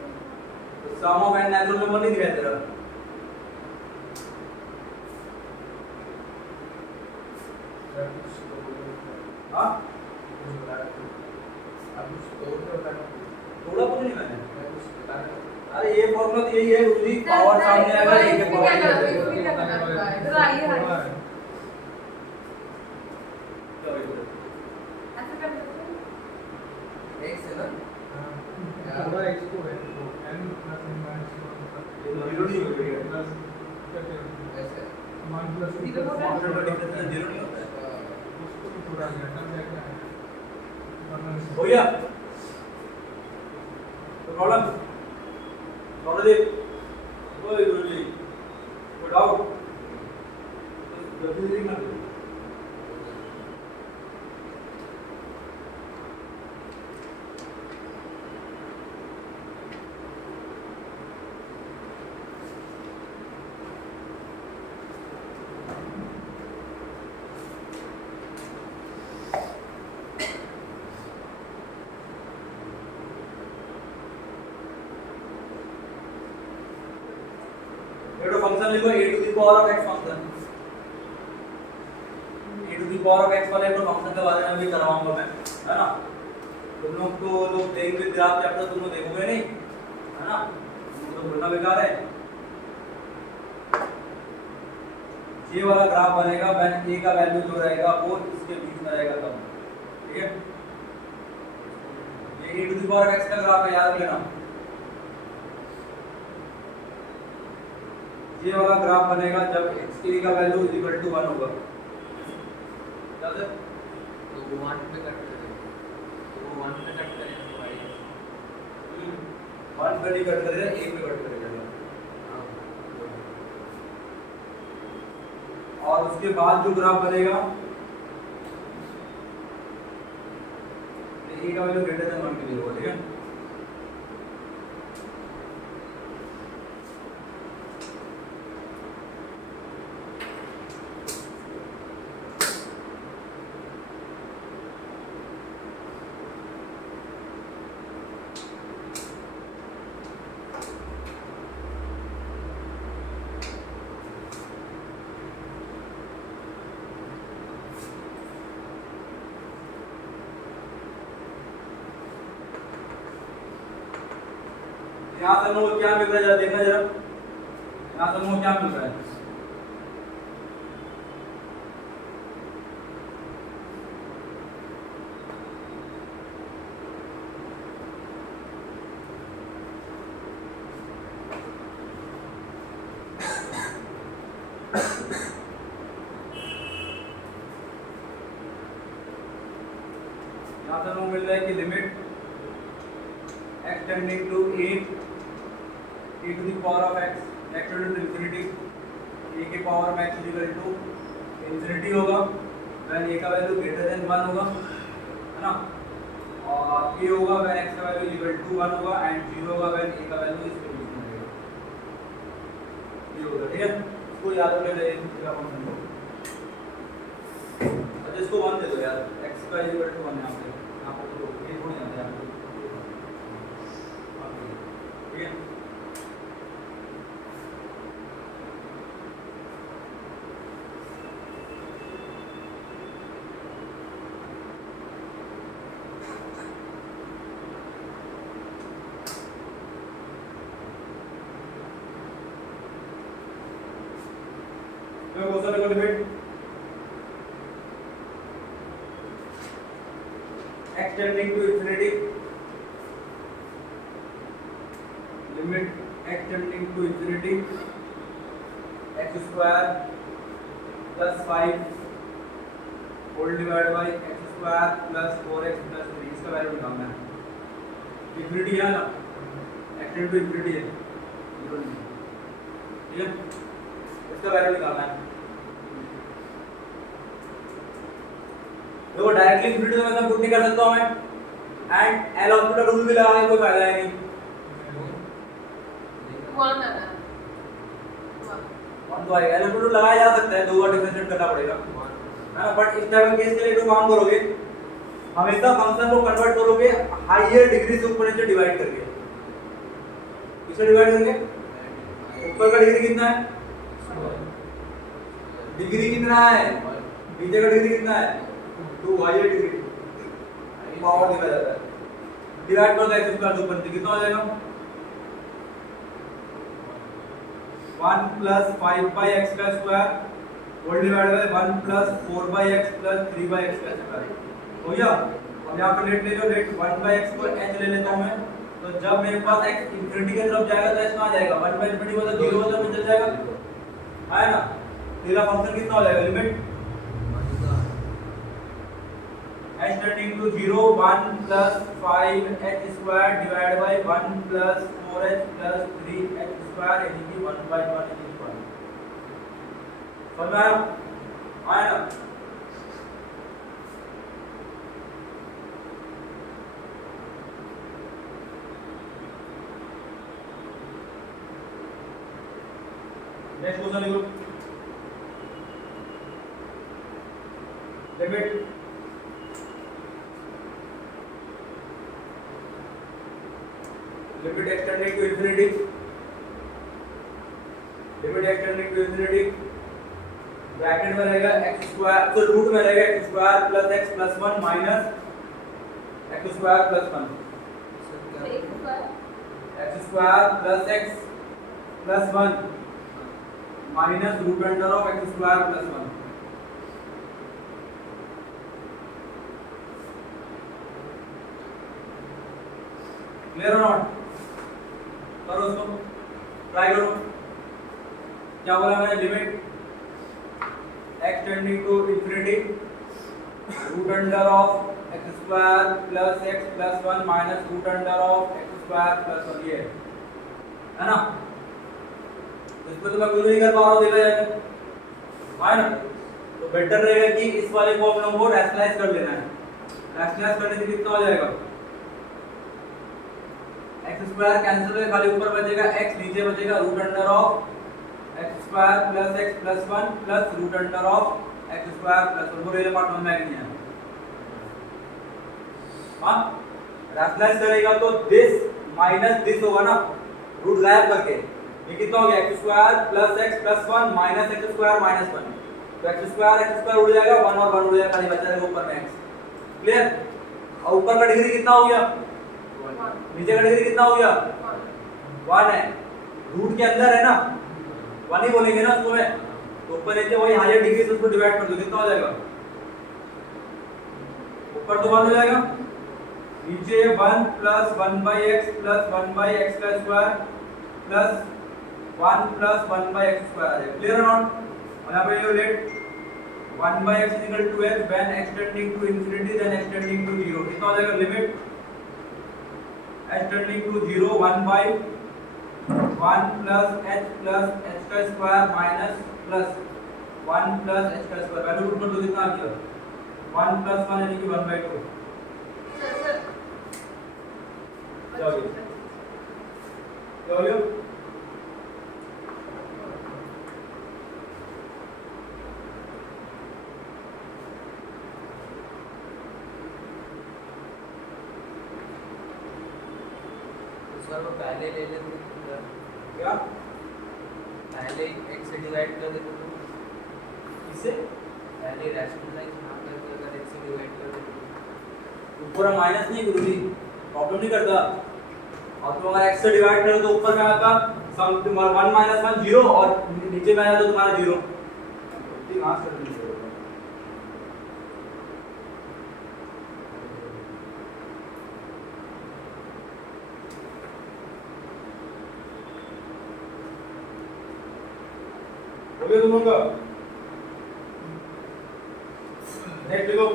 तो सम ऑफ n नेचुरल नंबर नहीं दिखाई दे रहा सर कुछ तो हाँ कुछ बता रहे थे आप कुछ तोड़ के बताना थोड़ा कुछ नहीं मैंने मैं कुछ बताना अरे ये फॉर्मूला तो यही है उसकी पावर सामने आएगा ये के पावर क्या नहीं इसमें क्या करना होगा इधर आइए क्या भाई ऐसे कर सकते हैं x है ना थोड़ा इसको है तो n plus n minus 1 ये तो जीरो नहीं हो गया प्लस करके ऐसे 1 plus 2 Zero plus होगा। 1 फॉर्मूला डिफरेंस जीरो नहीं होता है उसको भी थोड़ा घटा क्या है हो गया तो प्रॉब्लम सौरदीप ओए गुरुजी गुड आउट जल्दी मत दो ये तो फंक्शन लिखो a to the power of x function a to the power of x वाले तो फंक्शन के बारे में भी करवाऊंगा मैं है ना तुम लोग तो लोग देखेंगे ग्राफ चैप्टर तुम लोग देखोगे नहीं है ना तो बोलना बेकार है ये वाला ग्राफ बनेगा व्हेन a का वैल्यू जो रहेगा वो इसके बीच में रहेगा तब ठीक है ये a to the power of x का ग्राफ है याद रखना ये वाला ग्राफ बनेगा जब a का वैल्यू इक्वल टू 1 होगा क्या सर तो वो 1 पे कट करेंगे तो वो 1 पे कट करेंगे तो भाई 1 पे नहीं कट करेगा a पे कट करेगा और उसके बाद जो ग्राफ बनेगा a का वैल्यू ग्रेटर देन 1 के लिए होगा ठीक है यहाँ से हमको क्या मिल रहा है जरा देखना जरा यहाँ से हमको क्या मिल रहा है यहाँ से हमको मिल रहा है कि limit x tending to a to the power of x tending to infinity a के पावर में x इक्वल टू इंफिनिटी होगा व्हेन a का वैल्यू ग्रेटर देन 1 होगा है ना और a होगा व्हेन x का वैल्यू इक्वल टू 1 होगा एंड 0 होगा व्हेन a का वैल्यू इसके बीच में रहेगा ये होगा ठीक है इसको याद रख ले इसका फंक्शन को अच्छा इसको 1 दे दो यार x का इक्वल टू 1 यहां पे तो ये थोड़ी आता है ठीक है तो क्वेश्चन को limit x tending to infinity limit x tending to infinity x square plus 5 whole divided by x square plus 4x plus 3 इसका वैल्यू निकालना है इंफिनिटी है ना x tending to infinity है ठीक है इसका वैल्यू निकालना है देखो डायरेक्टली इंफिनिटी में मैं पुट नहीं कर सकता हूं मैं एंड एल हॉस्पिटल रूल भी लगा के कोई फायदा है नहीं 1 आना है वन तो आएगा एल हॉस्पिटल लगाया जा सकता है दो बार डिफरेंशिएट करना पड़ेगा है ना बट इस टाइप के केस के लिए तो काम करोगे हमेशा फंक्शन को कन्वर्ट करोगे हाईयर डिग्री से ऊपर नीचे डिवाइड करके किससे डिवाइड करेंगे ऊपर का डिग्री कितना है डिग्री कितना है नीचे का डिग्री कितना है 2 हाईयर डिग्री पावर दिया जाता है डिवाइड करो x स्क्वायर 2 बनते कितना हो जाएगा 1 plus 5 by x का square whole divided by 1 plus 4 by x plus 3 by x का स्क्वायर हो गया अब यहां पर लेट ले लो लेट 1 by x को h ले लेता हूं मैं तो जब मेरे पास x इंफिनिटी की तरफ जाएगा तो h कहां जाएगा 1 by इंफिनिटी मतलब 0 मतलब चल जाएगा है ना तेरा फंक्शन कितना हो जाएगा limit h tending to 0 1 plus 5h square divided by 1 plus 4h plus 3h square यानी कि 1 by 1 is equal समझ में आया ना नेक्स्ट क्वेश्चन लिखो limit limit x tending to infinity bracket में रहेगा x स्क्वायर तो रूट में रहेगा x square plus x plus 1 minus x square plus 1 x square plus x plus 1 minus root under of x square plus 1 clear और नॉट करो उसको ट्राई करो क्या बोला मैंने limit x tending to infinity root under of x square plus x plus 1 minus root under of x square plus 1 ये है ना इसको तो मैं कुछ नहीं कर पा रहा हूं देखा जाए है ना तो बेटर रहेगा कि इस वाले फॉर्मूला को रैशनलाइज कर लेना है रैशनलाइज करने से कितना हो जाएगा x स्क्वायर कैंसिल होकर खाली ऊपर बचेगा x नीचे बचेगा root under of x square plus x plus 1 plus root under of x square plus 1 पूरे पार्ट में नहीं है हां रैशनलाइज करेगा तो दिस माइनस दिस होगा ना रूट गायब करके ये कितना हो गया x square plus x plus 1 minus x square minus 1 तो x स्क्वायर उड़ जाएगा 1 और 1 उड़ जाएगा खाली बचा रहेगा ऊपर में x क्लियर और ऊपर का डिग्री कितना हो गया नीचे का डिग्री कितना हो गया 1 है रूट के अंदर है ना 1 ही बोलेंगे ना उसको में तो ऊपर नीचे वही हायर डिग्री से उसको डिवाइड कर दो कितना हो जाएगा ऊपर तो 1 हो जाएगा नीचे 1 plus 1 by x plus 1 by x का square plus 1 plus 1 by x square आ जाएगा क्लियर और नॉट और यहां पे ये let 1 by x is equal to h when x tending to infinity then x tending to 0 कितना हो जाएगा limit h tending to 0 1 by 1 plus h का square minus plus 1 plus h का स्क्वायर वैल्यू पुट कर दो कितना आ गया 1 प्लस 1 यानी कि 1 by 2 क्या हो गया क्या हो गया सर वो पहले ले लेते क्या पहले x से डिवाइड कर देते तो इससे पहले रैशनलाइज ना करके अगर x से डिवाइड कर देते ऊपर माइनस नहीं गुरुजी प्रॉब्लम नहीं करता और तुम अगर x से डिवाइड करो तो ऊपर में आएगा सम तुम्हारा 1 माइनस 1 0 और नीचे में आएगा तो तुम्हारा 0 ठीक हां सर हो गया तुम लोग का नेक्स्ट लिखो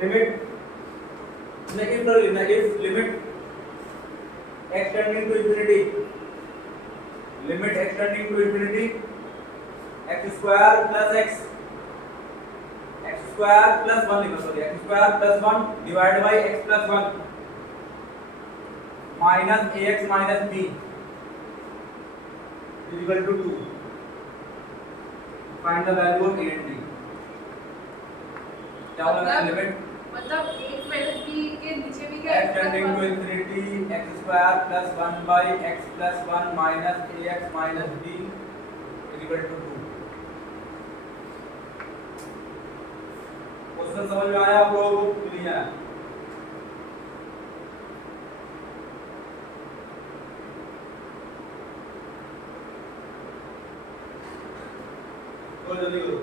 limit negative limit x tending to infinity x square plus x square plus 1 लिखो sorry x square plus 1 divided by x plus 1 minus ax minus b is equal to 2 find the value of a and b क्या बोला मैंने लिमिट मतलब x minus b के नीचे भी क्या x tending to infinity x square plus 1 by x plus 1 minus ax minus b is equal to 2 question समझ में आया आप लोगों को क्लियर है तो जल्दी करो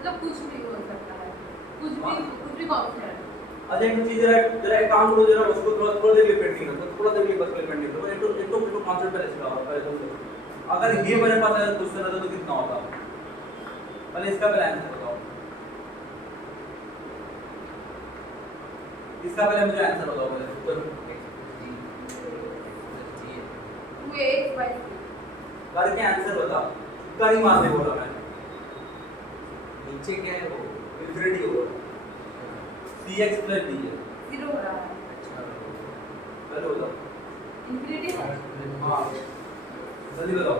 मतलब कुछ भी हो सकता है, कुछ भी कॉन्सेप्ट। अच्छा एक चीज जरा एक काम करो, जरा उसको थोड़ा देर के लिए पेंटिंग करो, थोड़ा देर के लिए बस पेंटिंग करो। एक तो कांसेप्ट पहले इसका पहले तो अगर ये मेरे पास अगर क्वेश्चन रहता तो कितना होता, पहले इसका पहले आंसर बताओ, इसका पहले मुझे आंसर बताओ मुझे उत्तर। 2ax by 3 करके आंसर बता, तुक्का नहीं मारने बोला मैं। नीचे क्या है वो? इंफिनिटी होगा, cx plus d है। 0 हो रहा है, अच्छा पहले बताओ। इंफिनिटी है, हाँ जल्दी बताओ।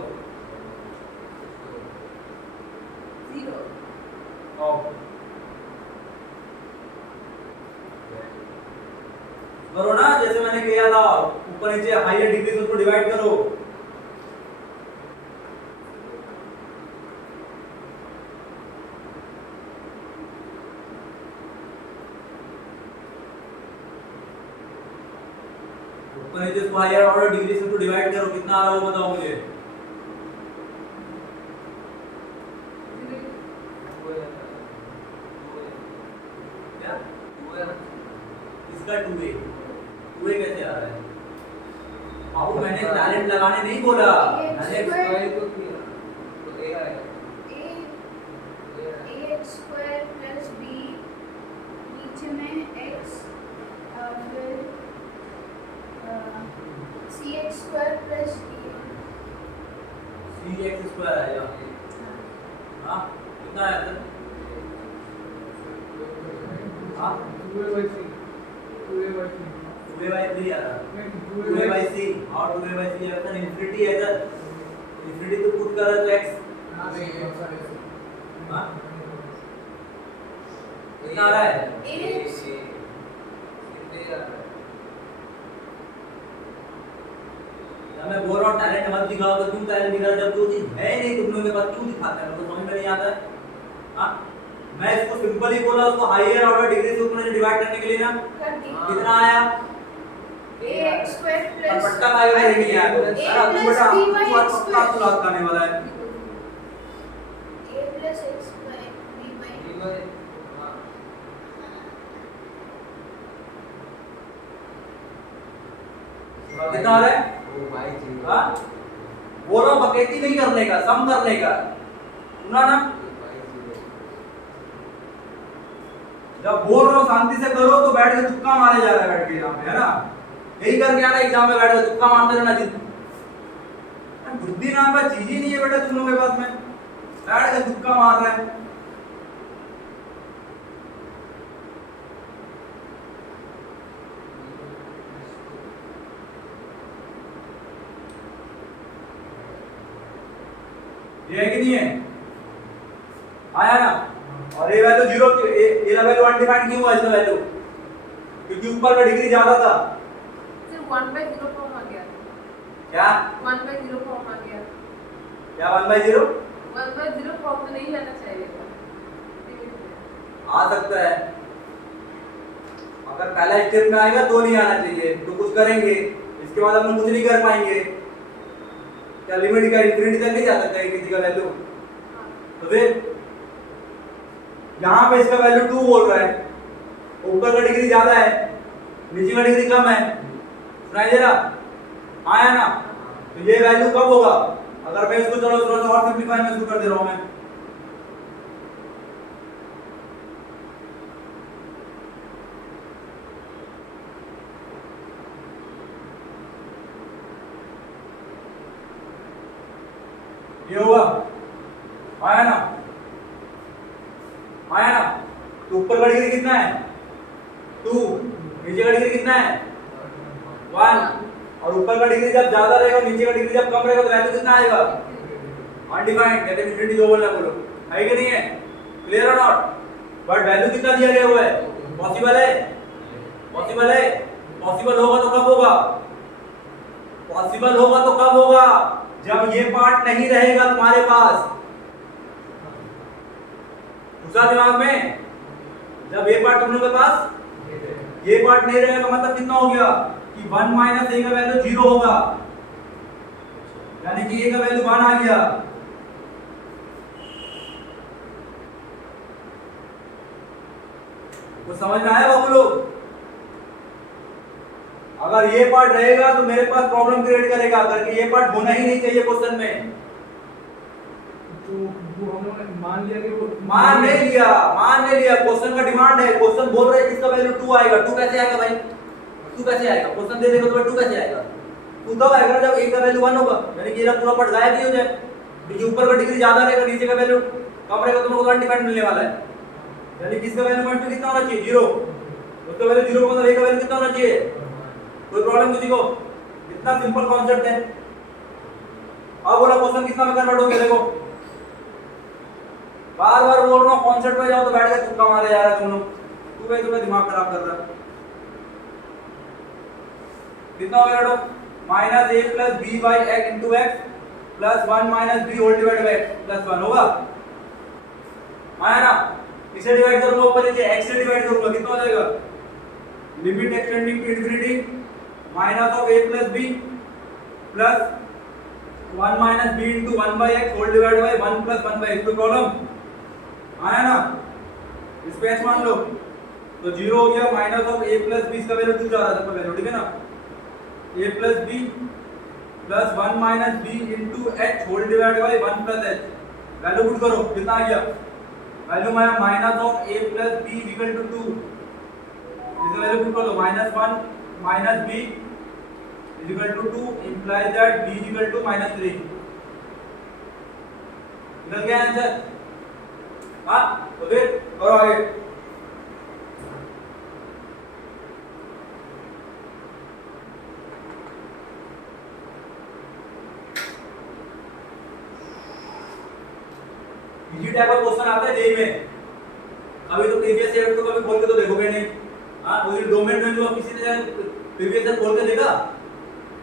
0 आओ करो ना, जैसे मैंने किया था, ऊपर नीचे हायर डिग्री से उसको डिवाइड करो। ऊपर नीचे इसको हायर ऑर्डर डिग्री से उसको डिवाइड करो, कितना आ रहा है वो बताओ मुझे। 0 क्या इसका 2a कैसे आ रहा है? बाबू मैंने टैलेंट लगाने नहीं बोला, मैंने स्क्वायर को किया तो ए आएगा। ax square plus b, नीचे में x, फिर cx square plus d। cx square आएगा। हाँ कितना आया सर? हाँ 2a by 3 2a by 3 2a by 3 आ रहा है। नहीं 2a by c और 2a by c है, इंफिनिटी है सर, इंफिनिटी तो पुट कर रहा है तो x। हाँ कितना आ रहा है? ax कितने आ रहा है? जब मैं बोल रहा हूँ टैलेंट मत दिखाओ तो क्यों टैलेंट दिखा, जब जो चीज है नहीं तुम लोगों के पास क्यों दिखाते हैं, तो समझ में नहीं आता है। हाँ मैं इसको सिंपल ही बोला, उसको हायर ऑर्डर डिग्री से ऊपर डिवाइड करने के लिए ना, कर दी। कितना आया? ax square और plus पट्टा पाएगा नहीं आया तो a अरे तू plus बेटा b by तू आज x पक्का square। तू रात खाने वाला है। a plus x by b by b by हाँ कितना आ रहा है? ओ भाई जी हाँ बोल रहा हूँ बकैती नहीं करने का, सम करने का, सुना ना? जब बोल रहा हूँ शांति से करो तो बैठ के तुक्का मारे जा रहा है, बैठ के यहाँ पे है ना, यही करके आना एग्जाम में, बैठ के तुक्का मारते रहना जिद। बुद्धि नाम का चीज ही नहीं है बेटा तुम लोगों के पास में, बैठ के तुक्का मार रहे हैं। ये है कि नहीं है? आया ना? और ये वैल्यू जीरो, ये वैल्यू अनडिफाइंड क्यों हुआ इसका वैल्यू? क्योंकि ऊपर का डिग्री ज्यादा था। सिर्फ 1/0 फॉर्म आ गया, क्या 1/0 फॉर्म आ गया। क्या 1/0 1/0 फॉर्म तो नहीं आना चाहिए था, आ सकता है, अगर पहला स्टेप में आएगा तो नहीं आना चाहिए, तो कुछ करेंगे, इसके बाद हम कुछ नहीं कर पाएंगे। क्या लिमिट का इंफिनिटी तक नहीं जा सकता है किसी का वैल्यू? तो फिर यहाँ पे इसका वैल्यू 2 बोल रहा है, ऊपर का डिग्री ज्यादा है, नीचे का डिग्री कम है, सुनाई दे रहा? आया ना? तो ये वैल्यू कब होगा? अगर मैं इसको चलो थोड़ा सा और सिंपलीफाई मैं इसको कर दे रहा हूँ मैं, ये हुआ, आया ना? आया ना? तो ऊपर का डिग्री कितना है? 2, नीचे का डिग्री कितना है? 1। और ऊपर का डिग्री जब ज्यादा रहेगा, नीचे का डिग्री जब कम रहेगा, तो वैल्यू कितना आएगा? अनडिफाइंड, या इनफिनिटी जो बोलना बोलो, है कि नहीं है? क्लियर और नॉट? बट वैल्यू कितना दिया गया हुआ है? पॉसिबल है? पॉसिबल है? पॉसिबल होगा तो कब होगा? पॉसिबल होगा तो कब होगा? जब ये पार्ट नहीं रहेगा तुम्हारे पास। दूसरा दिमाग में, जब ये पार्ट तुम लोगों के पास, ये पार्ट नहीं रहेगा, मतलब कितना हो गया कि 1 माइनस a का वैल्यू 0 होगा, यानी कि a का वैल्यू 1 आ गया। वो समझ में आया बाबू लोग? अगर ये पार्ट रहेगा तो मेरे पास प्रॉब्लम क्रिएट करेगा, अगर कि ये पार्ट होना ही नहीं चाहिए क्वेश्चन में। तो वो हम लोगों ने मान लिया कि वो मान नहीं लिया, क्वेश्चन का डिमांड है, क्वेश्चन बोल रहे हैं किसका वैल्यू 2 आएगा। 2 कैसे आएगा भाई? 2 कैसे आएगा? क्वेश्चन दे देगा तो 2 कैसे आएगा? 2 तब आएगा जब a का वैल्यू 1 होगा, यानी कि ये पूरा पार्ट गायब ही हो जाए। क्योंकि ऊपर का डिग्री ज्यादा रहेगा, नीचे का वैल्यू कम रहेगा, तो तुमको अनडिफाइंड मिलने वाला है। यानी किसका वैल्यू पॉइंट पे कितना होना चाहिए? 0। उसका वैल्यू 0 मतलब a का वैल्यू कितना होना चाहिए? कोई प्रॉब्लम किसी को? इतना सिंपल कॉन्सेप्ट है। अब बोला क्वेश्चन कितना में कन्वर्ट हो गया? देखो बार बार बोल रहा हूँ कॉन्सेप्ट पे जाओ तो बैठ के तुक्का मारे जा रहा है तुम लोग। तुम्हें दिमाग खराब कर रहा है। कितना हो गया? Minus a plus b by x into x plus 1 minus b whole divide by x plus 1 होगा। आया ना? इसे डिवाइड करूंगा ऊपर नीचे, x से डिवाइड करूंगा, कितना हो जाएगा? Limit extending to infinity minus of a plus b plus 1 minus b into 1 by x whole divide by 1 plus 1 by x. कोई प्रॉब्लम? आया ना? इस पे x मान लो तो 0 हो गया। Minus of a plus b, इसका वैल्यू 2 जा रहा है, सबका वैल्यू, ठीक है ना? a plus b plus 1 minus b into h whole divide by 1 plus h। Value put करो, कितना आ गया? वैल्यू में minus of a plus b equal to 2। इसका वैल्यू पुट कर दो, minus 1 minus b equal to 2 implies that b equal to minus 3। निकल गया आंसर? हाँ, तो फिर करो आगे। इजी टाइप का क्वेश्चन आता है जेईई में। अभी तो प्रीवियस ईयर तो कभी खोल के तो देखोगे नहीं। हाँ, कोई डोमेन में जो किसी ने प्रीवियस ईयर खोल के देखा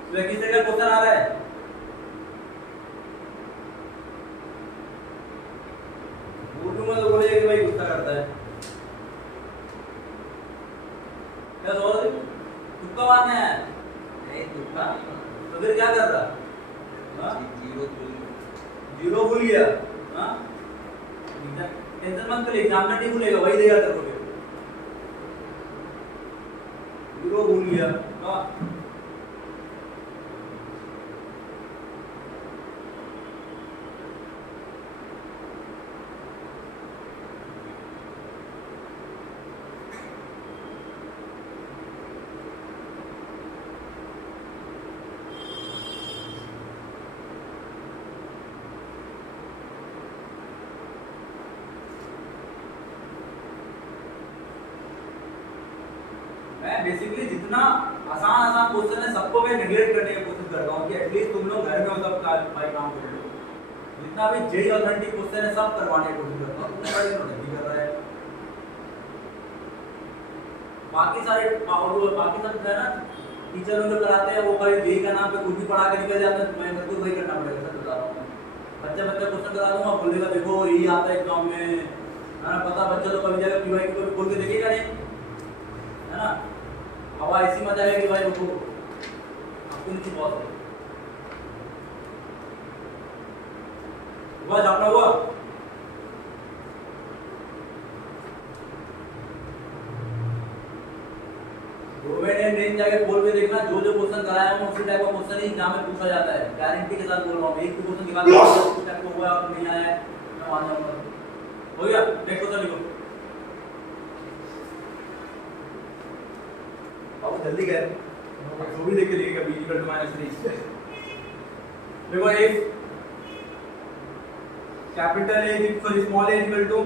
तो किस तरह का क्वेश्चन आ रहा है? बोलूंगा तो बोलेगा कि भाई गुस्सा करता है। क्या सोच रहे? तुक्का मारना है? नहीं तुक्का तो फिर क्या कर रहा? हाँ, जीरो भूल गया। हाँ, टेंशन मत ले, एग्जाम में नहीं भूलेगा, वही देगा तेरे को। जीरो भूल गया। हाँ, मैं बेसिकली जितना आसान क्वेश्चन है सबको मैं नेगलेक्ट करने की कोशिश करता हूँ कि एटलीस्ट तुम लोग घर में हो सब भाई काम कर लो। जितना भी जेईई ऑथेंटिक क्वेश्चन है सब करवाने की कोशिश करता हूँ। तुमने बड़ी नहीं कर रहा है। बाकी सारे है ना टीचर लोग कराते हैं, वो भाई जेईई का नाम पे कुछ भी पढ़ा के निकल जाते हैं। मैं मेरे को वही करना पड़ेगा, सर बता रहा हूँ। बच्चा क्वेश्चन करा दूंगा, बोलेगा देखो यही आता है एग्जाम में, है ना? पता बच्चा तो कभी जाएगा पीवाई को बोल के देखेगा नहीं, है ना? अब ऐसी मजा है कि भाई रुको, आपको नीचे बहुत है हुआ जाना हुआ। नहीं जाके बोल के देखना, जो क्वेश्चन कराया हूं उसी टाइप का क्वेश्चन ही एग्जाम में पूछा जाता है। गारंटी के साथ बोल रहा हूं। एक भी क्वेश्चन निकाल के उस टाइप का हुआ और नहीं आया है, मैं मान जाऊंगा। हो गया? नेक्स्ट क्वेश्चन लिखो। अब जल्दी कर, जो भी देख के लिखेगा b इक्वल टू -3। देखो एक capital A sorry small a equal to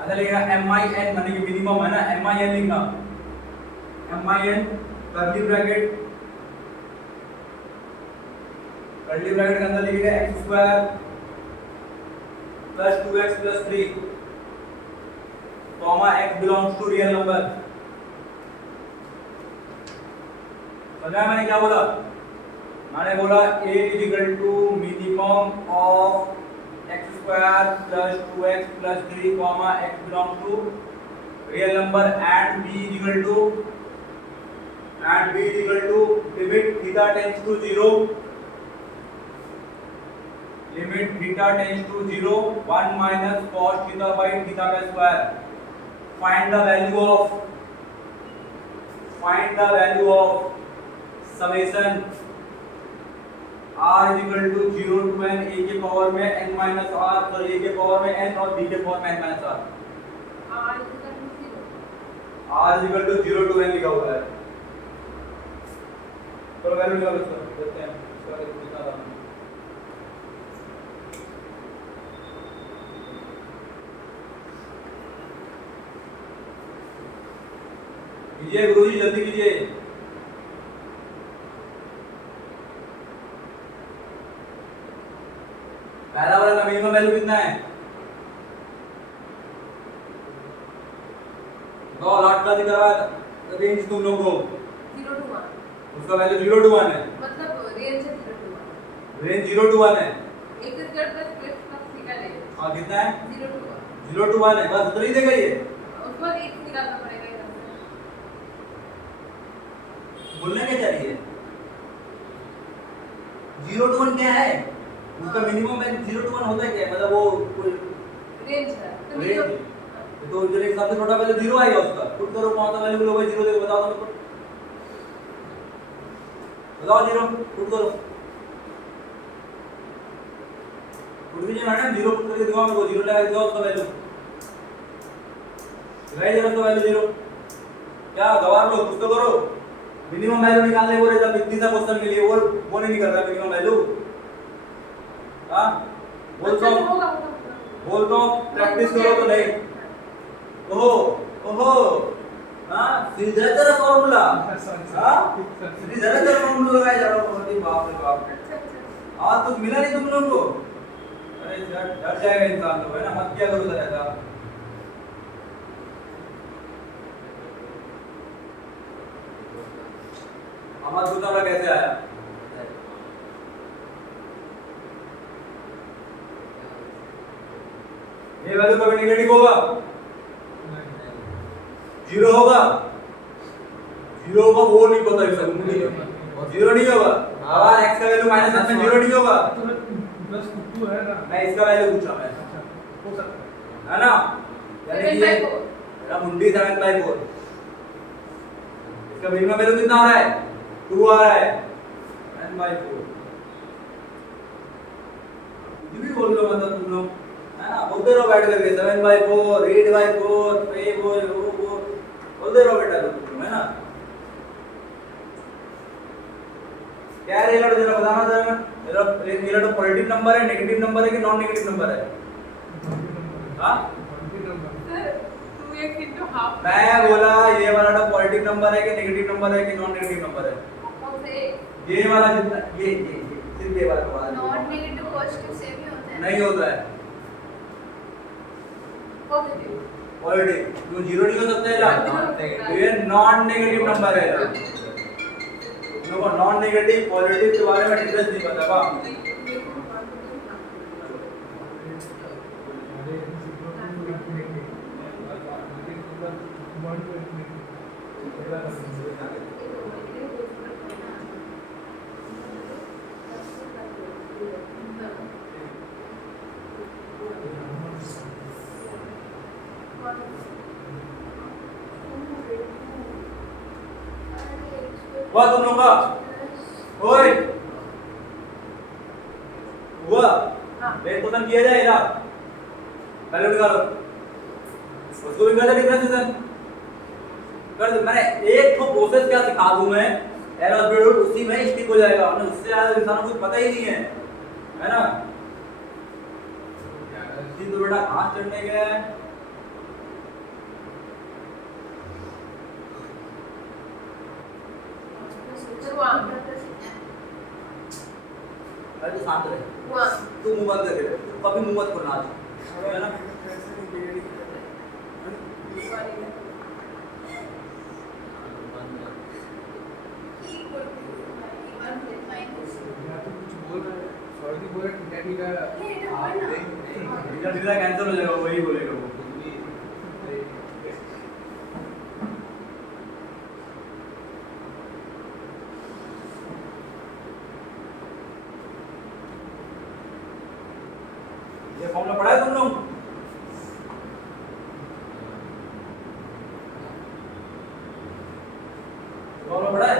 आधा लिखेगा min, माने कि मिनिमम है ना, min लिखना, min कर्ली ब्रैकेट के अंदर लिखेगा x² plus 2x plus 3 comma x belongs to real number. समझा मैंने क्या बोला? मैंने बोला a is equal to minimum of x² plus 2x plus 3 comma x belongs to real number and b is equal to limit theta tends to 0 limit theta tends to 0 1 minus cos theta by theta का square find the value of summation r is equal to 0 to n a के पावर में n minus r sorry a के पावर में n और b के पावर में n minus r r is equal to 0 to n लिखा हुआ है। चलो वैल्यू निकालो इसका देखते हैं इसका कितना था। कीजिए गुरुजी जल्दी कीजिए। पहला वाला का मिनिमम वैल्यू कितना है? दो लाख का दिख रहा है रेंज तुम लोग को 0 to 1 उसका वैल्यू 0 to 1 है। मतलब रेंज है 0 to 1 रेंज 0 to 1 है। एक square plus plus plus theta ले हां कितना है? 0 to 1 0 to 1 है बस उतना ही देगा ये। उसके बाद एक निकालना पड़ेगा इधर से बोलने क्या चाहिए 0 to 1 क्या है? उसका मिनिमम है 0 to 1 होता है क्या मतलब वो कोई रेंज है तो रेंज minimum- तो जो एक सबसे छोटा वैल्यू 0 आएगा उसका पुट करो कौन सा वैल्यू लोगे 0 देखो बताओ तो बताओ 0 पुट करो पुट कीजिए मैडम 0 पुट करके दिखाओ मेरे को 0 लगा के दिखाओ उसका वैल्यू दिखाई दे रहा उसका वैल्यू 0 क्या गवार लो कुछ तो करो मिनिमम वैल्यू निकालने बोले जब इतनी सा क्वेश्चन के लिए और वो नहीं निकल रहा मिनिमम वैल्यू हां बोल अच्छा, तो होगा बोल तो प्रैक्टिस करो तो नहीं ओहो ओहो हां सीधा तेरा फार्मूला हां सीधा तेरा फार्मूला लगाया जा रहा है अरे बाप रे बाप अच्छा अच्छा आज तो मिला नहीं तुम लोगों को अरे डर जाएगा इंसान तो है ना मत किया करो इधर ऐसा हमारा दूसरा कैसे आया ये वैल्यू कभी नेगेटिव होगा 0 होगा 0 होगा वो नहीं पता इसका नहीं 0 नहीं होगा और x का वैल्यू माइनस में 0 नहीं होगा प्लस 2 है ना मैं इसका वैल्यू पूछा मैं अच्छा हो सकता है ना यानी कि ये 7/4 मेरा मुंडी 7/4 इसका मिनिमम वैल्यू कितना आ रहा है 2 आ रहा है 9/4 कुछ भी बोल लो मतलब तुम लोग है ना बोलते रहो बैठ करके 7/4 8/4 5 बोलते रहो बेटा तुम है ना क्या है ये जरा बताना जरा मेरा तो पॉजिटिव नंबर है नेगेटिव नंबर है कि नॉन नेगेटिव नंबर है हां सर 2x into half मैं बोला ये वाला तो पॉजिटिव नंबर है कि नेगेटिव नंबर है कि नॉन नेगेटिव नंबर है कौन से ये वाला जितना ये सिर्फ ये वाला नॉट नेगेटिव पॉजिटिव सेम ही होता है नहीं होता है पॉजिटिव पॉजिटिव क्यों जीरो नहीं हो सकता है ना तो ये नॉन नेगेटिव नंबर है ना लोगों को नॉन नेगेटिव पॉजिटिव के बारे में डिफरेंस नहीं पता बा हुआ तुम लोग का ओए हुआ हां एक क्वेश्चन किया जाएगा पहले निकालो उसको भी कर दे डिफरेंशिएशन कर दे मैंने एक तो प्रोसेस क्या सिखा दूं मैं एरोस्पेड उसी में स्टिक हो जाएगा हमने उससे ज्यादा इंसान को कुछ पता ही नहीं है ना जी तो बेटा हाथ चढ़ने गया है अरे शांत रहे तू मुंह बंद कर दे कभी मुंह मत खोलना आज है ना सीधा कैंसिल हो जाएगा वही बोलेगा वो ये फॉर्मूला पढ़ा है तुम लोग? फॉर्मूला पढ़ा है?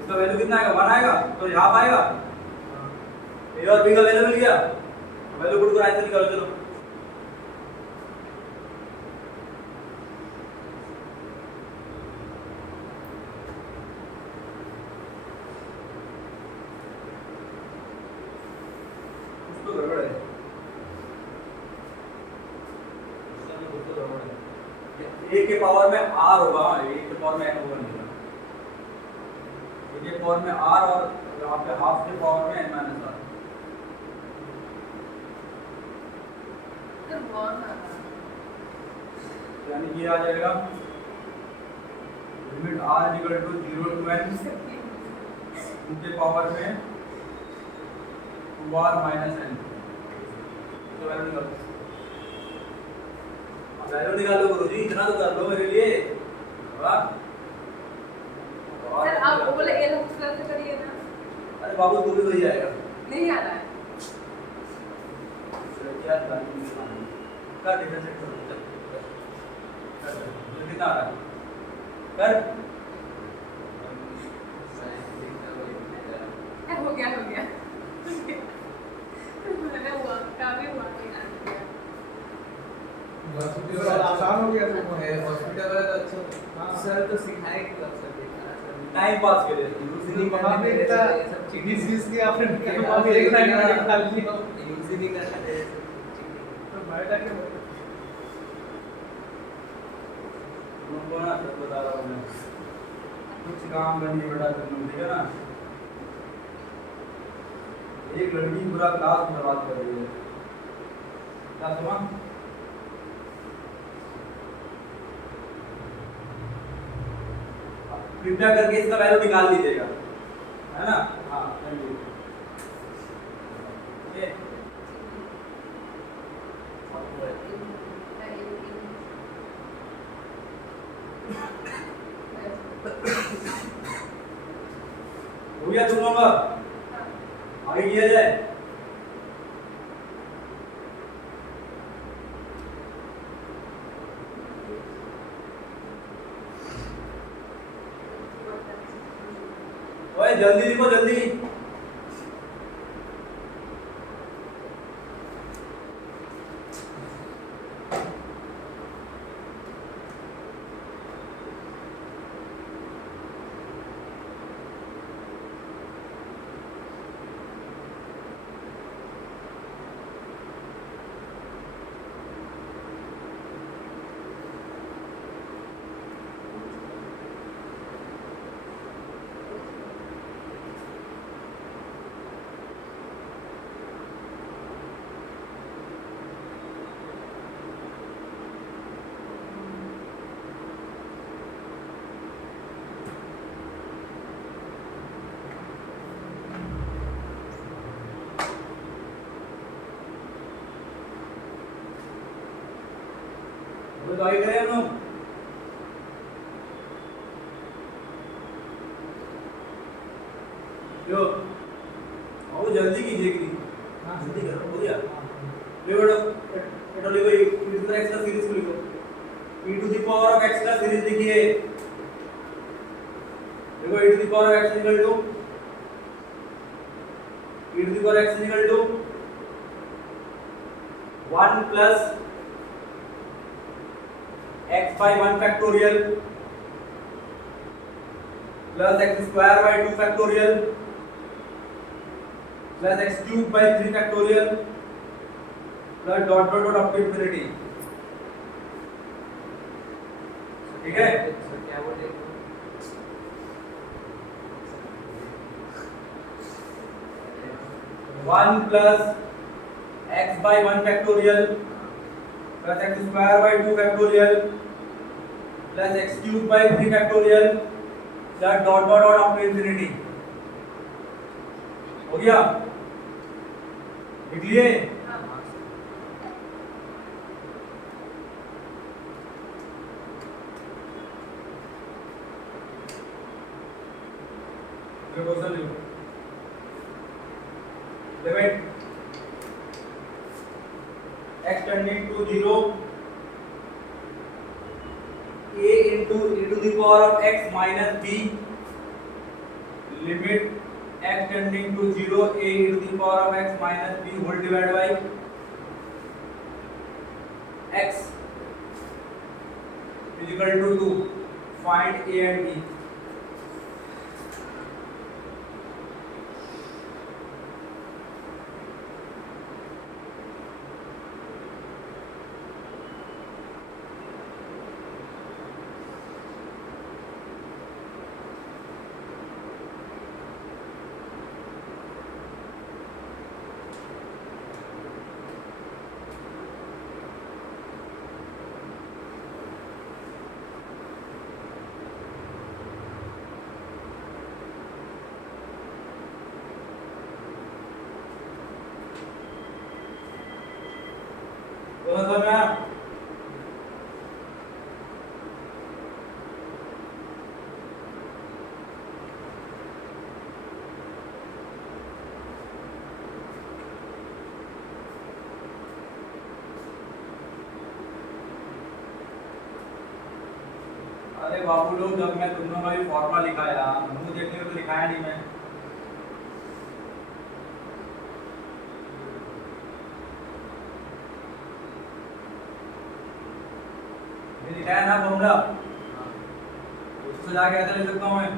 इसका वैल्यू कितना आएगा? 1 आएगा, तो यहाँ आएगा। ए और बी का वैल्यू मिल गया, वैल्यू पुट कर आंसर निकालो। चलो कुछ तो गड़बड़ है, कुछ तो गड़बड़ है। ए के पावर में आर होगा, ए के पावर में एन होगा नहीं, ए के पावर में आर और यहाँ पे हाफ के पावर में एन माइनस आर। तो बहुत आ रहा यानी ये आ जाएगा limit r equal to 0 to n उनके पावर में 2r माइनस n। तो वैल्यू निकालो, वैल्यू निकालो गुरुजी, इतना तो कर लो मेरे लिए। वाह सर आप वो बोले ए लफ्ज से करिए ना। अरे बाबू तू भी वही आएगा। नहीं आ रहा है। क्या का डिफरेंशिएट करो, कितना आ रहा है कर। हो गया मैंने हुआ काफी हुआ आसान हो गया तो हॉस्पिटल वाला तो अच्छा हाँ। सर तो सिखाए कि कब सर देखा सर टाइम पास के लिए यूज नहीं वहाँ पे करने इतना देते सब चीटिंग 20 की आपने वहाँ पे एक लाइन में निकाल ली तो यूज ही नहीं करने देते सब चीटिंग बायोडा के तुमको ना सब बता रहा हूँ मैं, कुछ काम करनी बेटा तुम लोग, ठीक है ना। एक लड़की पूरा क्लास बर्बाद कर रही है, क्या सुना? कृपया करके इसका वैल्यू निकाल लीजिएगा, है ना। हाँ चलिए ये हो गया तुम लोगों का? आगे किया जाए। ओए जल्दी लिखो जल्दी। तो आगे करें हम लोग। जो और जल्दी कीजिए कि हाँ जल्दी करो, हो गया। ले बेटा बेटा लिखो e टू द एक्स का सीरीज को लिखो, e to the power of x का सीरीज लिखिए। देखो e to the power of x equal to e to the power x equal to 1 plus x by 1 factorial plus x square by 2 factorial plus x cube by 3 factorial plus dot dot dot up to infinity। ठीक है? सर क्या बोले 1 plus x by 1 factorial plus x square by 2 factorial plus x cube by 3 factorial plus dot dot dot up to infinity। हो गया? लिख लिए? क्वेश्चन लिखो। Limit x tending to 0 a into e to the power of x minus b limit x tending to 0 a e to the power of x minus b whole divided by x is equal to 2. Find a and b. तो मतलब मैं अरे बाबू लोग जब मैं तुम लोगों का फॉर्मूला लिखाया मुंह देखने में तो लिखाया नहीं मैं लिखाया ना फॉर्मूला उससे जाके ऐसा लिख सकता हूँ मैं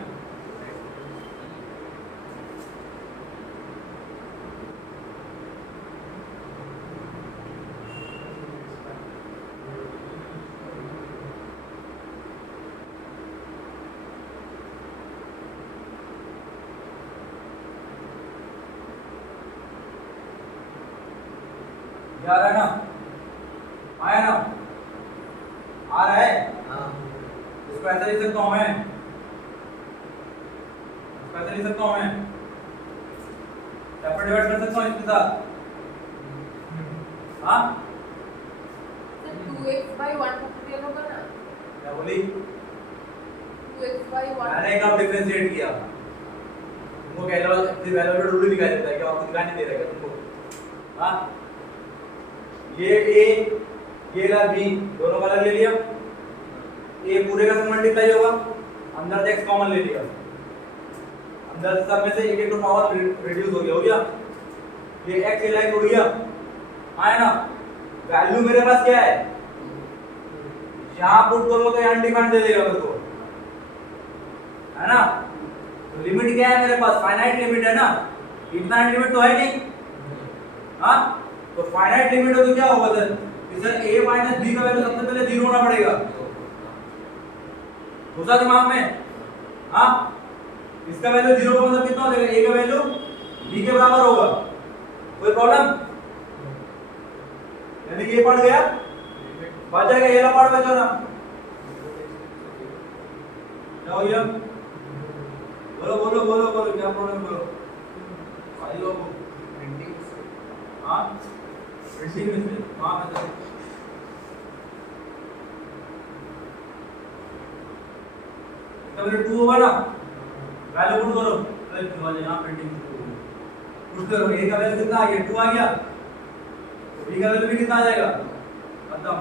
क्या आ रहा है ना आया ना आ रहा है इसको ऐसा लिख सकता हूँ मैं इसको ऐसा लिख सकता हूँ मैं डिवाइड कर सकता हूँ इसके साथ हाँ तो 2x by 1 फैक्टोरियल होगा ना क्या बोली 2x by 1 मैंने कब डिफरेंशिएट किया तुमको कह लो फिर वैल्यू पे रूल दिखाई देता है कि आपको दिखाई नहीं दे रहा है तुमको हाँ ये a ये ला b दोनों का अलग ले लिया a पूरे का सब मल्टीप्लाई होगा अंदर से x कॉमन ले लिया अंदर से सब में से एक एक तो पावर रिड्यूस हो गया ये x ये लाइन उड़ गया आया ना वैल्यू मेरे पास क्या है यहां पुट करो तो यहां डिफाइन दे देगा मेरे को है ना तो लिमिट क्या है मेरे पास फाइनाइट लिमिट है ना इनफाइनाइट लिमिट तो है नहीं हाँ तो फाइनाइट लिमिट हो तो क्या होगा sir sir a minus b का वैल्यू सबसे पहले 0 होना पड़ेगा घुसा दिमाग में हाँ इसका वैल्यू 0 का मतलब कितना हो जाएगा a का वैल्यू b के बराबर होगा कोई प्रॉब्लम यानी कि ये पड़ गया बच जाएगा ये ला पार्ट बचा ना क्या हो गया बोलो बोलो बोलो बोलो क्या प्रॉब्लम बोलो भाई लोग हाँ प्रिंटिंग में हाँ मैं तो 2 होगा ना वैल्यू पुट करो अरे यहाँ प्रिंटिंग पुट करो a का वैल्यू कितना आ गया 2 आ गया तो b का वैल्यू भी कितना आ जाएगा खत्म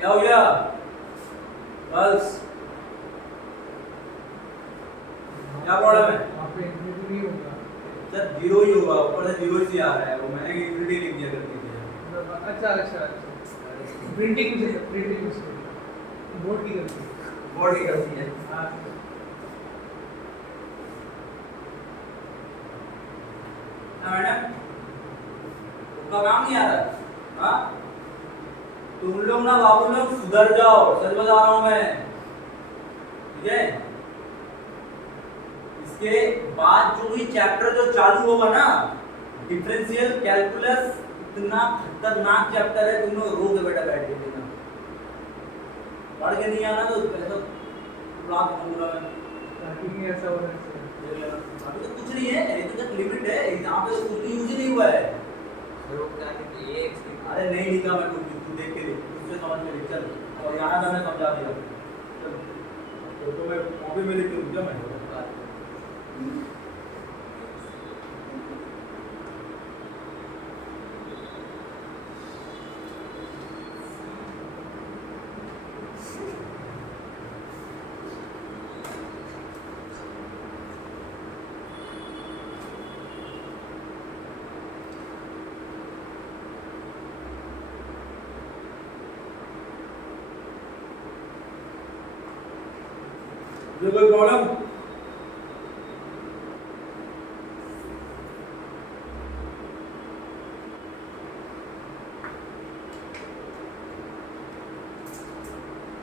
क्या हो गया बस क्या प्रॉब्लम है वहाँ पे इंक्रीज नहीं होगा सर 0 ही होगा ऊपर से 0 ही आ रहा है वो मैंने इंफिनिटी लिख दिया कर दीजिए अच्छा अच्छा प्रिंटिंग बोर्ड की गलती बोर्ड की गलती है हाँ मैडम उनका काम नहीं आ रहा हाँ तुम लोग ना बाबू लोग सुधर जाओ सच बता रहा हूं मैं ठीक है इसके बाद जो भी चैप्टर जो चालू होगा ना डिफरेंशियल कैलकुलस इतना खतरनाक चैप्टर है तुम लोग रोगे बेटा बैठ के देना पढ़ के नहीं आना तो ऐसा ब्लॉक पूरा स्टार्टिंग में ऐसा हो रहा है अभी तो कुछ नहीं है ये तो जस्ट लिमिट है यहाँ पे तो कुछ यूज ही नहीं हुआ है तो क्या कि ये x अरे नहीं लिखा मैं तू देख के लिख उससे समझ के लिख चल और यहाँ का मैं समझा दिया चल तो मैं कॉपी में लिख के दूंगा मैं जो कोई प्रॉब्लम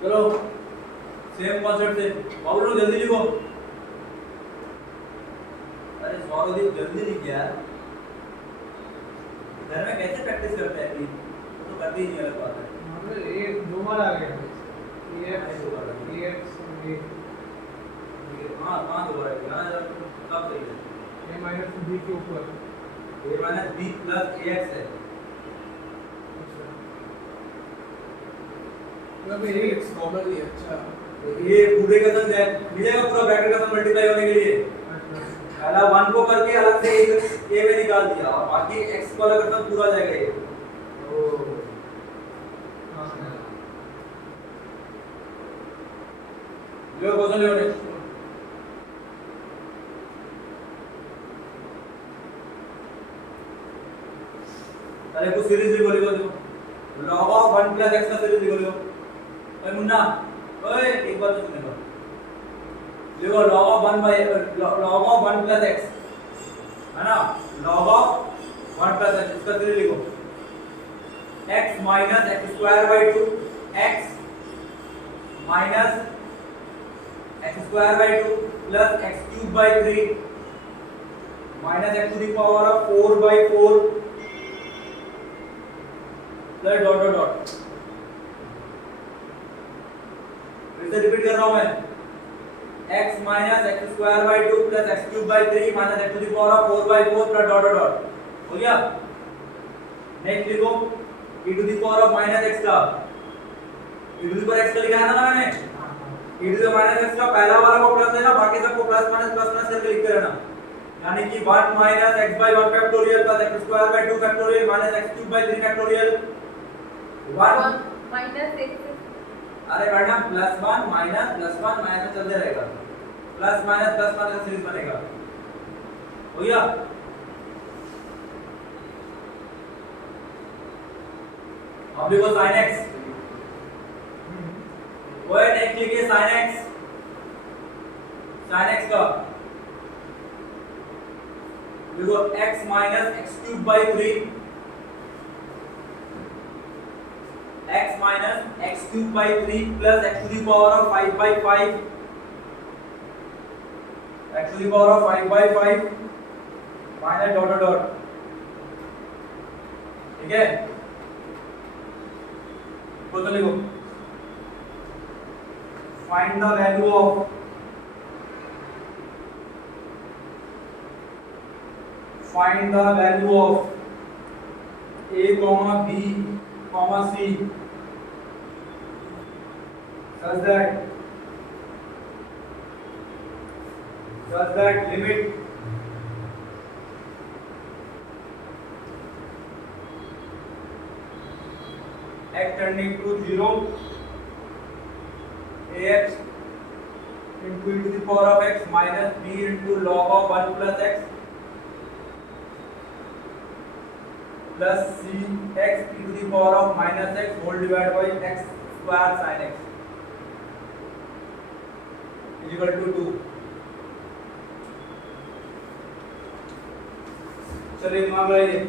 चलो सेम कॉन्सेप्ट से बाबू लोग जल्दी लिखो अरे सौरदीप जल्दी लिख यार घर में कैसे प्रैक्टिस करते हैं ये तो करते ही नहीं अलग बात है मतलब ये दो बार आ गया ये हाँ कहाँ दोबारा है यहाँ जब कब सही है a माइनस b के ऊपर a minus b plus ax है मतलब ये It's normally अच्छा ये पूरे का सम मिलेगा पूरा ब्रैकेट का सम मल्टीप्लाई होने के लिए पहला 1 को करके अलग से एक a में निकाल दिया और बाकी x को अलग करना पूरा जाएगा ये जो क्वेश्चन ले नेक्स्ट अरे कुछ सीरीज लिखो देखो log ऑफ 1 प्लस x का सीरीज लिखो ओए मुन्ना ओए एक बात तो सुने लिखो log ऑफ 1 प्लस x है ना log ऑफ 1 प्लस x इसका सीरीज लिखो x minus x square by 2 x minus x square by 2 plus x cube by 3 minus x to the power of 4 by 4 plus dot dot dot फिर से रिपीट कर रहा हूं मैं x minus x square by 2 plus x cube by 3 minus x to the power of 4 by 4 plus dot dot dot हो गया नेक्स्ट लिखो e to the power of minus x का e to the power x का लिखा है ना मैंने e to the minus x का पहला वाला को प्लस देना बाकी सबको प्लस माइनस करके लिखते रहना यानी कि 1 minus x by 1 factorial plus x square by 2 factorial minus x cube by 3 factorial 1 minus x अरे मैडम +1 माइनस +1 माइनस चलते रहेगा प्लस माइनस का सीरीज बनेगा हो गया अब देखो sin x वो है नेक्स्ट लिखिए sin x का देखो x minus x cube by 3 x minus x cube by 3 plus x to the power of 5 by 5 x to the power of 5 by 5 minus dot dot dot ठीक है तो लिखो find the value of a comma b comma c such that limit x tending to 0 ax into e to the power of x minus b into log of 1 plus x plus c x e to the power of minus x whole divided by x square sin x is equal to 2 चलिए मान लीजिए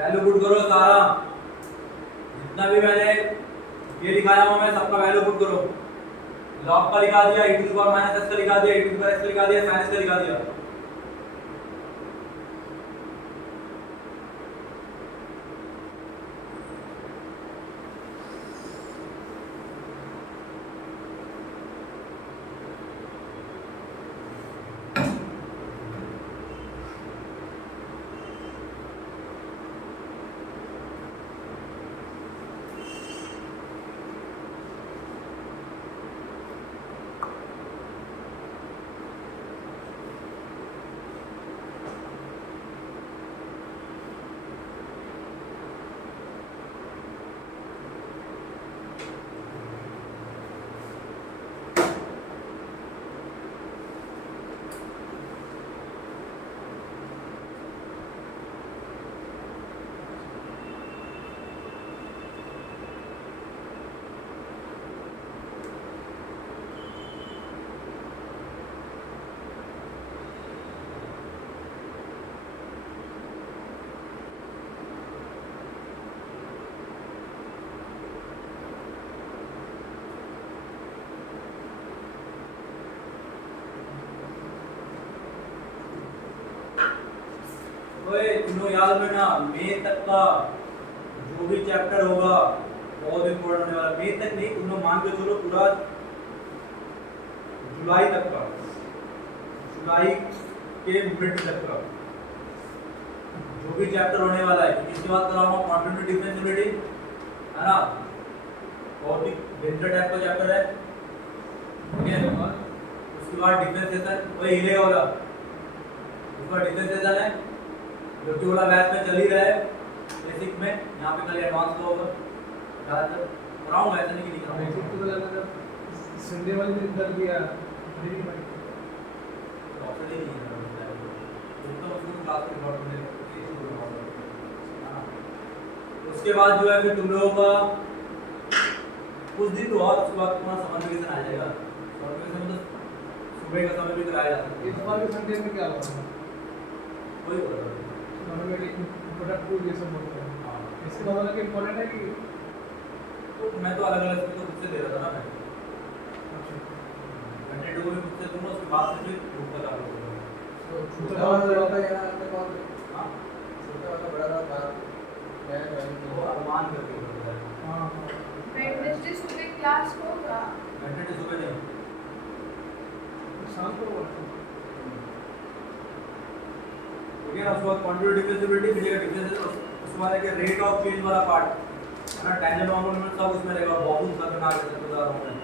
वैल्यू पुट करो सारा, जितना भी मैंने ये लिखाया हुआ मैं सबका वैल्यू पुट करो। लॉग का लिखा दिया, e to the power minus s का लिखा दिया, e to the power x का लिखा दिया, sin s का लिखा दिया। ओए तीनों याद रखना, मई तक का जो भी चैप्टर होगा बहुत इंपॉर्टेंट होने वाला। मई तक नहीं, तुम लोग मान के चलो पूरा जुलाई तक का, जुलाई के मिड तक का जो भी चैप्टर होने वाला है। इसके बाद कराऊंगा कॉन्टिन्यूटी डिफरेंशिएबिलिटी, है ना, बहुत ही बेहतर टाइप का चैप्टर है। ठीक है, उसके बाद डिफरेंशिएशन, वही हिलेगा वाला, उसके बाद डिफरेंशिएशन है जो कि वाला बैच में चल ही रहा है बेसिक में। यहाँ पे खाली एडवांस का होगा, ज़्यादातर कराऊंगा, ऐसा नहीं कि नहीं कराऊंगा। बेसिक तो ज़्यादा संडे वाले दिन कर दिया फ्री में, ऑप्शन ही नहीं है तो उसको क्लास में रिकॉर्ड करने उसके बाद जो है फिर तुम लोगों का कुछ दिन तो और, उसके बाद तुम्हारा समर वेकेशन आ जाएगा। समर वेकेशन में तो सुबह का समय भी कराया जाता है। इस बार के संडे में क्या हुआ? वही बोल रहा हूँ। नॉर्मली प्रोडक्ट ये सब होता है। हाँ, इसके बाद वाला कि इम्पोर्टेंट है कि तो मैं तो अलग अलग तो खुद से दे रहा था ना मैं। अच्छा, घंटे टू में खुद से दूंगा, उसके बाद से फिर ग्रुप का काम करूंगा। तो छोटा वाला रहता है यहाँ पे कौन? हाँ, छोटा वाला बड़ा वाला था मैं वो अनुमान करके बोलता है। हाँ हाँ वेडनेसडे सुबह क्लास होगा। घंटे टू सुबह नहीं, शाम को होगा। ठीक है ना। उसके बाद कॉन्टिन्यूटी डिफरेंशिएबिलिटी मिलेगा, डिफरेंशिएशन उसके बाद है रेट ऑफ चेंज वाला पार्ट, है ना, टेंजेंट नॉर्मल सब उसमें रहेगा। बहुत खतरनाक है, सच बता रहा हूं मैं।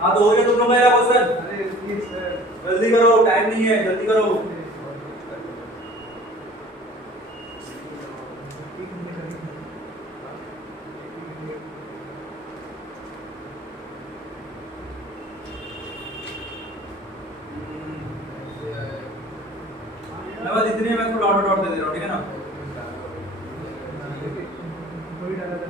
हाँ तो हो गया तुम लोग का ये क्वेश्चन, अरे प्लीज सर, जल्दी करो, टाइम नहीं है, जल्दी करो। मैं बस इतनी मैं इसको डॉट डॉट दे दे रहा हूँ, ठीक है ना। कोई डाला था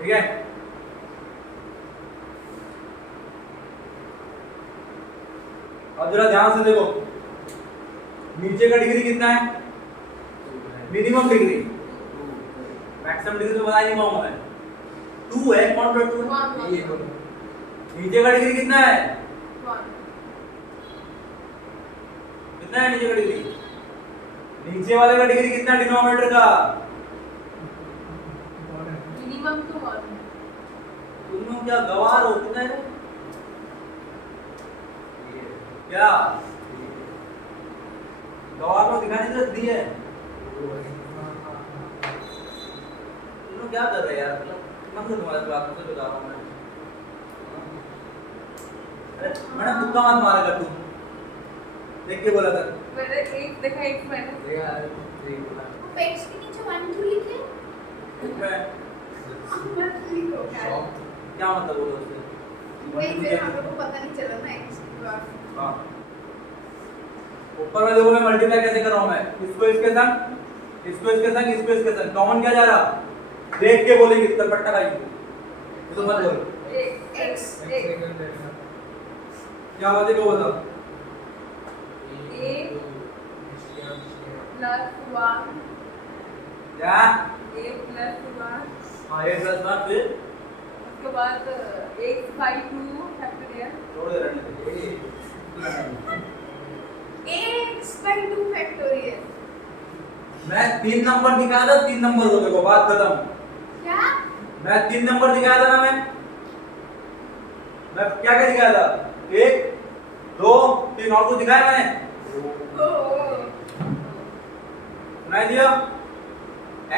ठीक है, अब जरा ध्यान से देखो, नीचे का डिग्री कितना है? मिनिमम डिग्री, मैक्सिमम डिग्री तो बता नहीं पाऊंगा मैं। 2 है, कौन सा 2 है? ये बोलो नीचे का डिग्री कितना है? 1 कितना है नीचे का डिग्री? नीचे वाले का डिग्री कितना डिनोमिनेटर का? मिनिमम तो 1 तुम लोग क्या गवार हो? कितना है क्या गवार को दिखाने की दी है? तुम लोग क्या कर रहे हैं यार? मतलब तुम्हारे बात से बता रहा हूँ मैं। अरे मैडम तुक्का मत मारेगा तू, देख के बोला कर। मैंने एक देखा एक मैंने देखा 3 बोला आप x के नीचे 1 क्यों लिखे? मैं मत लिखो यार। शॉप क्या मतलब बोलो उससे? वही फिर हम लोग को पता नहीं चला ना x की बात। हाँ। ऊपर में देखो मैं मल्टीप्लाई कैसे कर रहा हूँ मैं, इसको इसके संग, इसको इसके संग, इसको इसके संग, कॉमन क्या जा रहा? देख के बोलेंगे तरपट्टा खाई तो मत बोलो। x क्या बात है वो बताओ। एक प्लस 1 क्या? a प्लस 1 हाँ 8+1 फिर उसके बाद x by 2 फैक्टोरियल छोड़ दे रहने दे। x by 2 factorial. मैं 3 नंबर दिखाया था, 3 नंबर दो देखो बात खत्म। क्या? मैं 3 नंबर दिखाया था ना मैं क्या क्या दिखाया था? 1 2 3 और कुछ दिखाया मैंने? ओ सुनाई दिया?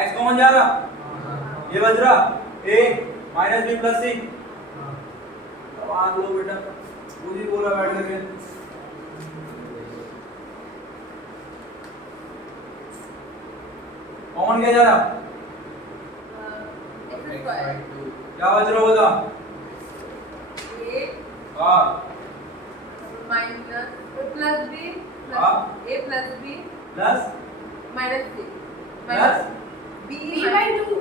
x कॉमन जा रहा, ये बच रहा a minus b plus c। अब आग लो बेटा, खुद ही बोला बैठ करके। कॉमन क्या जा रहा? x स्क्वायर क्या बच रहा बता? a हाँ माइनस प्लस b हाँ। a plus b plus minus c plus b b by 2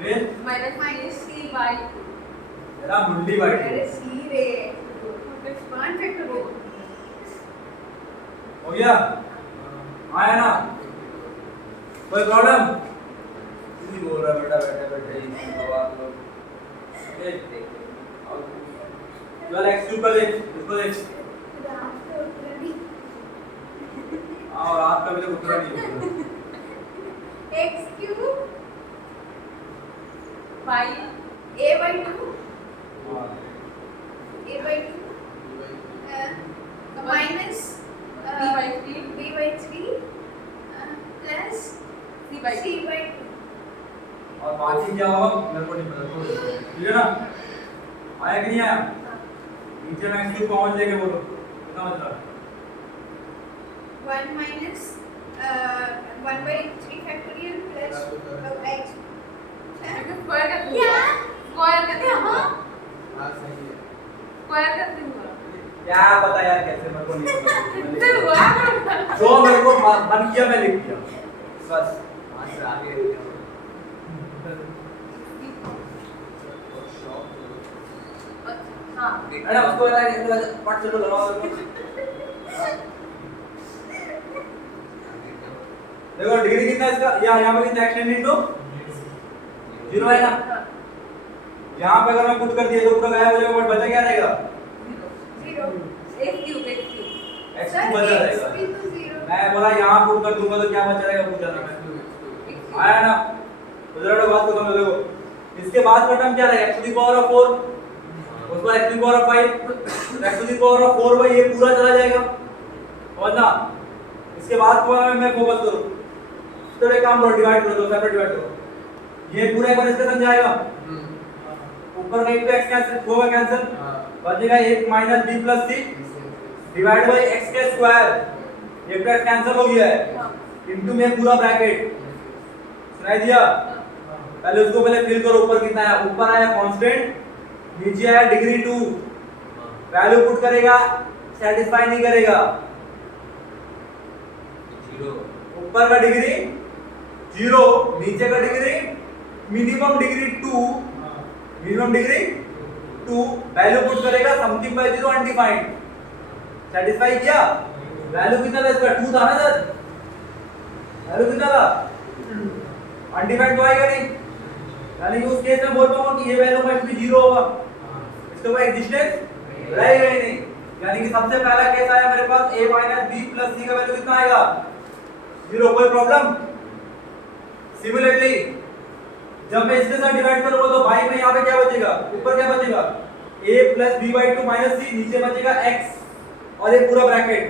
फिर माइनस c by 2 मेरा मुंडी बैठ अरे c रे 1 फैक्टोरियल। हो गया? आया ना? कोई प्रॉब्लम? नहीं बोल रहा बेटा, बैठे बैठे ही बात लो। चल x क्यूब का देख, इसको देख। रात को उतरनी हाँ रात का भी तो उतरा नहीं है। x क्यूब 5 a by 2 हाँ a by 2 minus b by 3 b by 3 plus c by 2 c by 2। और बाकी क्या होगा मेरे को नहीं पता, छोड़ दो। ठीक है ना? आया कि नहीं आया? नीचे में x क्यूब कॉमन लेके बोलो कितना बच रहा? 1 minus 1 by 3 factorial plus x। Square कैसे क्या? हुआ? स्क्वायर कैसे हुआ? हाँ सही है स्क्वायर कैसे हुआ? क्या पता यार कैसे, मेरे को नहीं पता। कैसे हुआ? जो मेरे को मन किया मैं लिख दिया बस। वहाँ से आगे ले जाओ। और शॉप अच्छा हाँ अरे उसको बता पट चलो लगाओ देखो। देखो डिग्री कितना है इसका, यहाँ पे कितना एक्सटेंड इनटू 0 है ना? यहाँ पे अगर मैं पुट कर दिया तो पूरा गायब हो जाएगा, बट बचा क्या रहेगा? 0 x cube x sir cube बचा x रहेगा। भी तो 0। मैं बोला यहाँ पुट कर दूंगा तो क्या बचा रहेगा पूछा था मैं। आया ना? तो जरा बात को समझो। देखो इसके बाद का टर्म क्या रहेगा? x to the power of 4, उसके बाद x to the power of 5, x to the power of 4 भाई ये पूरा चला जाएगा। समझना? इसके बाद को मैं फोकस करूँ तो एक काम करो, डिवाइड कर दो, सेपरेट डिवाइड करो। ये पूरा एक बार इसके संग जाएगा, ऊपर का एक तो x कैंसिल होगा, कैंसिल बचेगा 1 minus b plus c divide by x के स्क्वायर। ये तो x कैंसिल हो गया है इनटू में पूरा ब्रैकेट। सुनाई दिया? पहले उसको पहले फिल करो, ऊपर कितना है? ऊपर आया कांस्टेंट, नीचे आया डिग्री 2। वैल्यू पुट करेगा, सेटिस्फाई नहीं करेगा। 0 ऊपर का डिग्री 0, नीचे का degree minimum degree 2, minimum degree 2। Value put करेगा समथिंग बाय 0 अनडिफाइंड। सेटिस्फाई किया? वैल्यू कितना था इसका? 2 था ना सर? वैल्यू कितना था? अनडिफाइंड तो आएगा नहीं, यानी कि उस केस में बोल पाऊंगा कि ये वैल्यू मस्ट बी 0 होगा, इसका कोई एग्जिस्टेंस रहेगा ही नहीं। यानी कि सबसे पहला केस आया मेरे पास a b plus c का वैल्यू कितना आएगा? 0। कोई प्रॉब्लम? सिमिलरली जब मैं इसके साथ डिवाइड करूंगा तो भाई में यहाँ पे क्या बचेगा? ऊपर क्या बचेगा? a plus b by 2 minus c, नीचे बचेगा x और ये पूरा ब्रैकेट।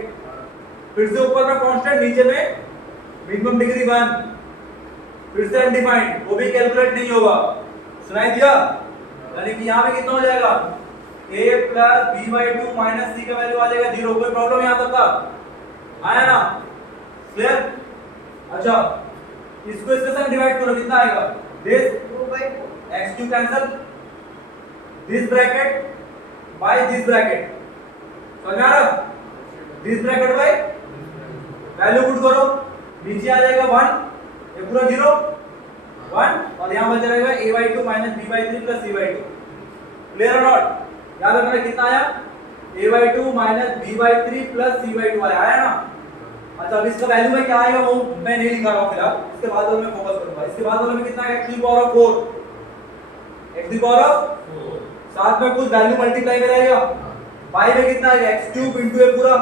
फिर से ऊपर में कांस्टेंट, नीचे में मिनिमम डिग्री 1, फिर से अनडिफाइंड, वो भी कैलकुलेट नहीं होगा। सुनाई दिया? यानी कि यहाँ पे कितना हो जाएगा? a plus b by 2 minus c का वैल्यू आ जाएगा 0। कोई प्रॉब्लम यहाँ तक का? आया ना? क्लियर? अच्छा इसको इसके संग डिवाइड करो, कितना आएगा? This 2/2 x cube cancel, this bracket by this bracket, समझ में आ रहा? This bracket by value put करो, नीचे आ जाएगा 1, ये पूरा 0 1 और यहां बच जाएगा a/2 - b/3 + c/2। क्लियर और नॉट? याद रखना कितना आया? a/2 - b/3 + c/2 आया ना? अच्छा अब इसका वैल्यू में क्या आएगा वो मैं नहीं लिखा रहा हूं फिलहाल, इसके बाद वाले में फोकस करूंगा। इसके बाद वाले में कितना है? x की पावर ऑफ 4, x की पावर ऑफ 4 साथ में कुछ वैल्यू मल्टीप्लाई में रहेगा, y में कितना आएगा? x क्यूब इनटू ये पूरा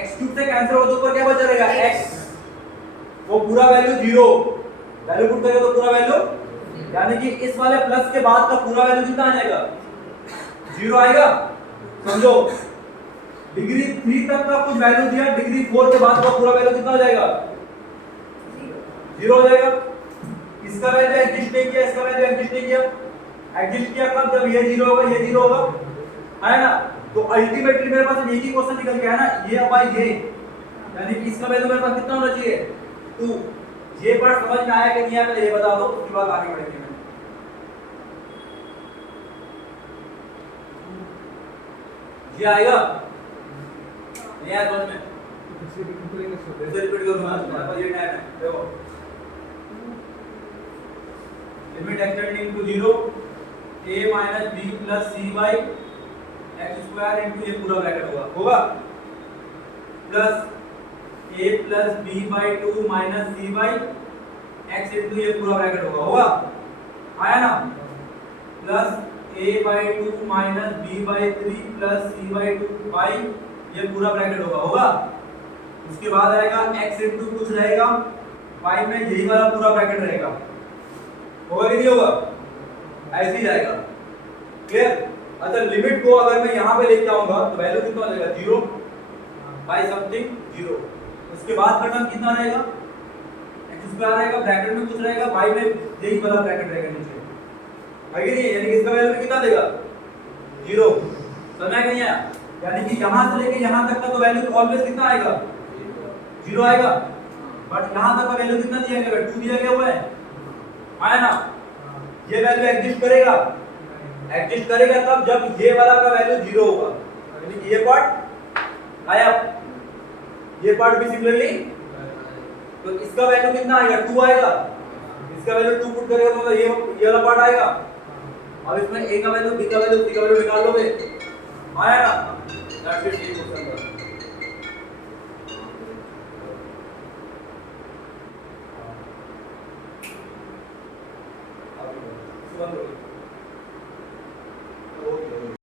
x क्यूब से कैंसिल हो तो ऊपर क्या बचा रहेगा? x, वो पूरा वैल्यू 0, वैल्यू पुट करेंगे तो पूरा वैल्यू, यानी कि इस वाले प्लस के बाद का पूरा वैल्यू कितना आ जाएगा? 0 आएगा। समझो डिग्री 3 तक का कुछ वैल्यू दिया, डिग्री 4 के बाद का पूरा वैल्यू कितना हो जाएगा? 0 हो जाएगा। इसका वैल्यू एग्जिस्ट नहीं किया, इसका वैल्यू एग्जिस्ट नहीं किया, एग्जिस्ट किया कब? जब ये 0 होगा, ये 0 होगा, है ना? तो अल्टीमेटली मेरे पास एक ही क्वेश्चन निकल के आया ना, ये बाय ये, यानी कि इसका वैल्यू मेरे पास कितना होना चाहिए? 2। ये पार्ट समझ में आया कि नहीं आया? पहले ये बता दो, उसके बाद आगे बढ़ेंगे। ये आएगा नहीं आया समझ में? इसे रिपीट करेंगे सर। फिर रिपीट करूंगा, तुम्हारे पास ये टाइम है। देखो limit extending to 0 a - b + c/x² into ये पूरा ब्रैकेट होगा plus a + b/2 - c/x into ये पूरा ब्रैकेट होगा आया ना? Plus a/2 - b/3 + c/2 by ये पूरा ब्रैकेट होगा। उसके बाद आएगा x इनटू कुछ रहेगा, y में यही वाला पूरा ब्रैकेट रहेगा, होगा कि नहीं होगा? ऐसे ही जाएगा। क्लियर? अच्छा लिमिट को अगर मैं यहाँ पे लेके आऊंगा तो वैल्यू कितना हो जाएगा? 0 बाय समथिंग 0। उसके बाद का टर्म कितना रहेगा? x² रहेगा, ब्रैकेट में कुछ रहेगा, y में यही वाला ब्रैकेट रहेगा नीचे, है कि नहीं? यानी कि इसका वैल्यू कितना देगा? 0। समझ में नहीं आया? यानी कि यहां से लेके यहां तक का तो वैल्यू ऑलवेज कितना आएगा? 0 आएगा, बट यहां तक का वैल्यू कितना दिया गया? 2 दिया गया हुआ है, आया ना? ये वैल्यू एग्जिस्ट करेगा तब जब ये वाला का वैल्यू 0 होगा, यानी कि ये पार्ट आया, ये पार्ट भी सिमिलरली, तो इसका वैल्यू कितना आएगा? 2 आएगा, इसका वैल्यू 2 पुट करेगा तो ये वाला पार्ट आएगा। अब इसमें a का वैल्यू, b का वैल्यू, c का वैल्यू निकाल लोगे, आया ना? दैट्स इट, ये क्वेश्चन था। अब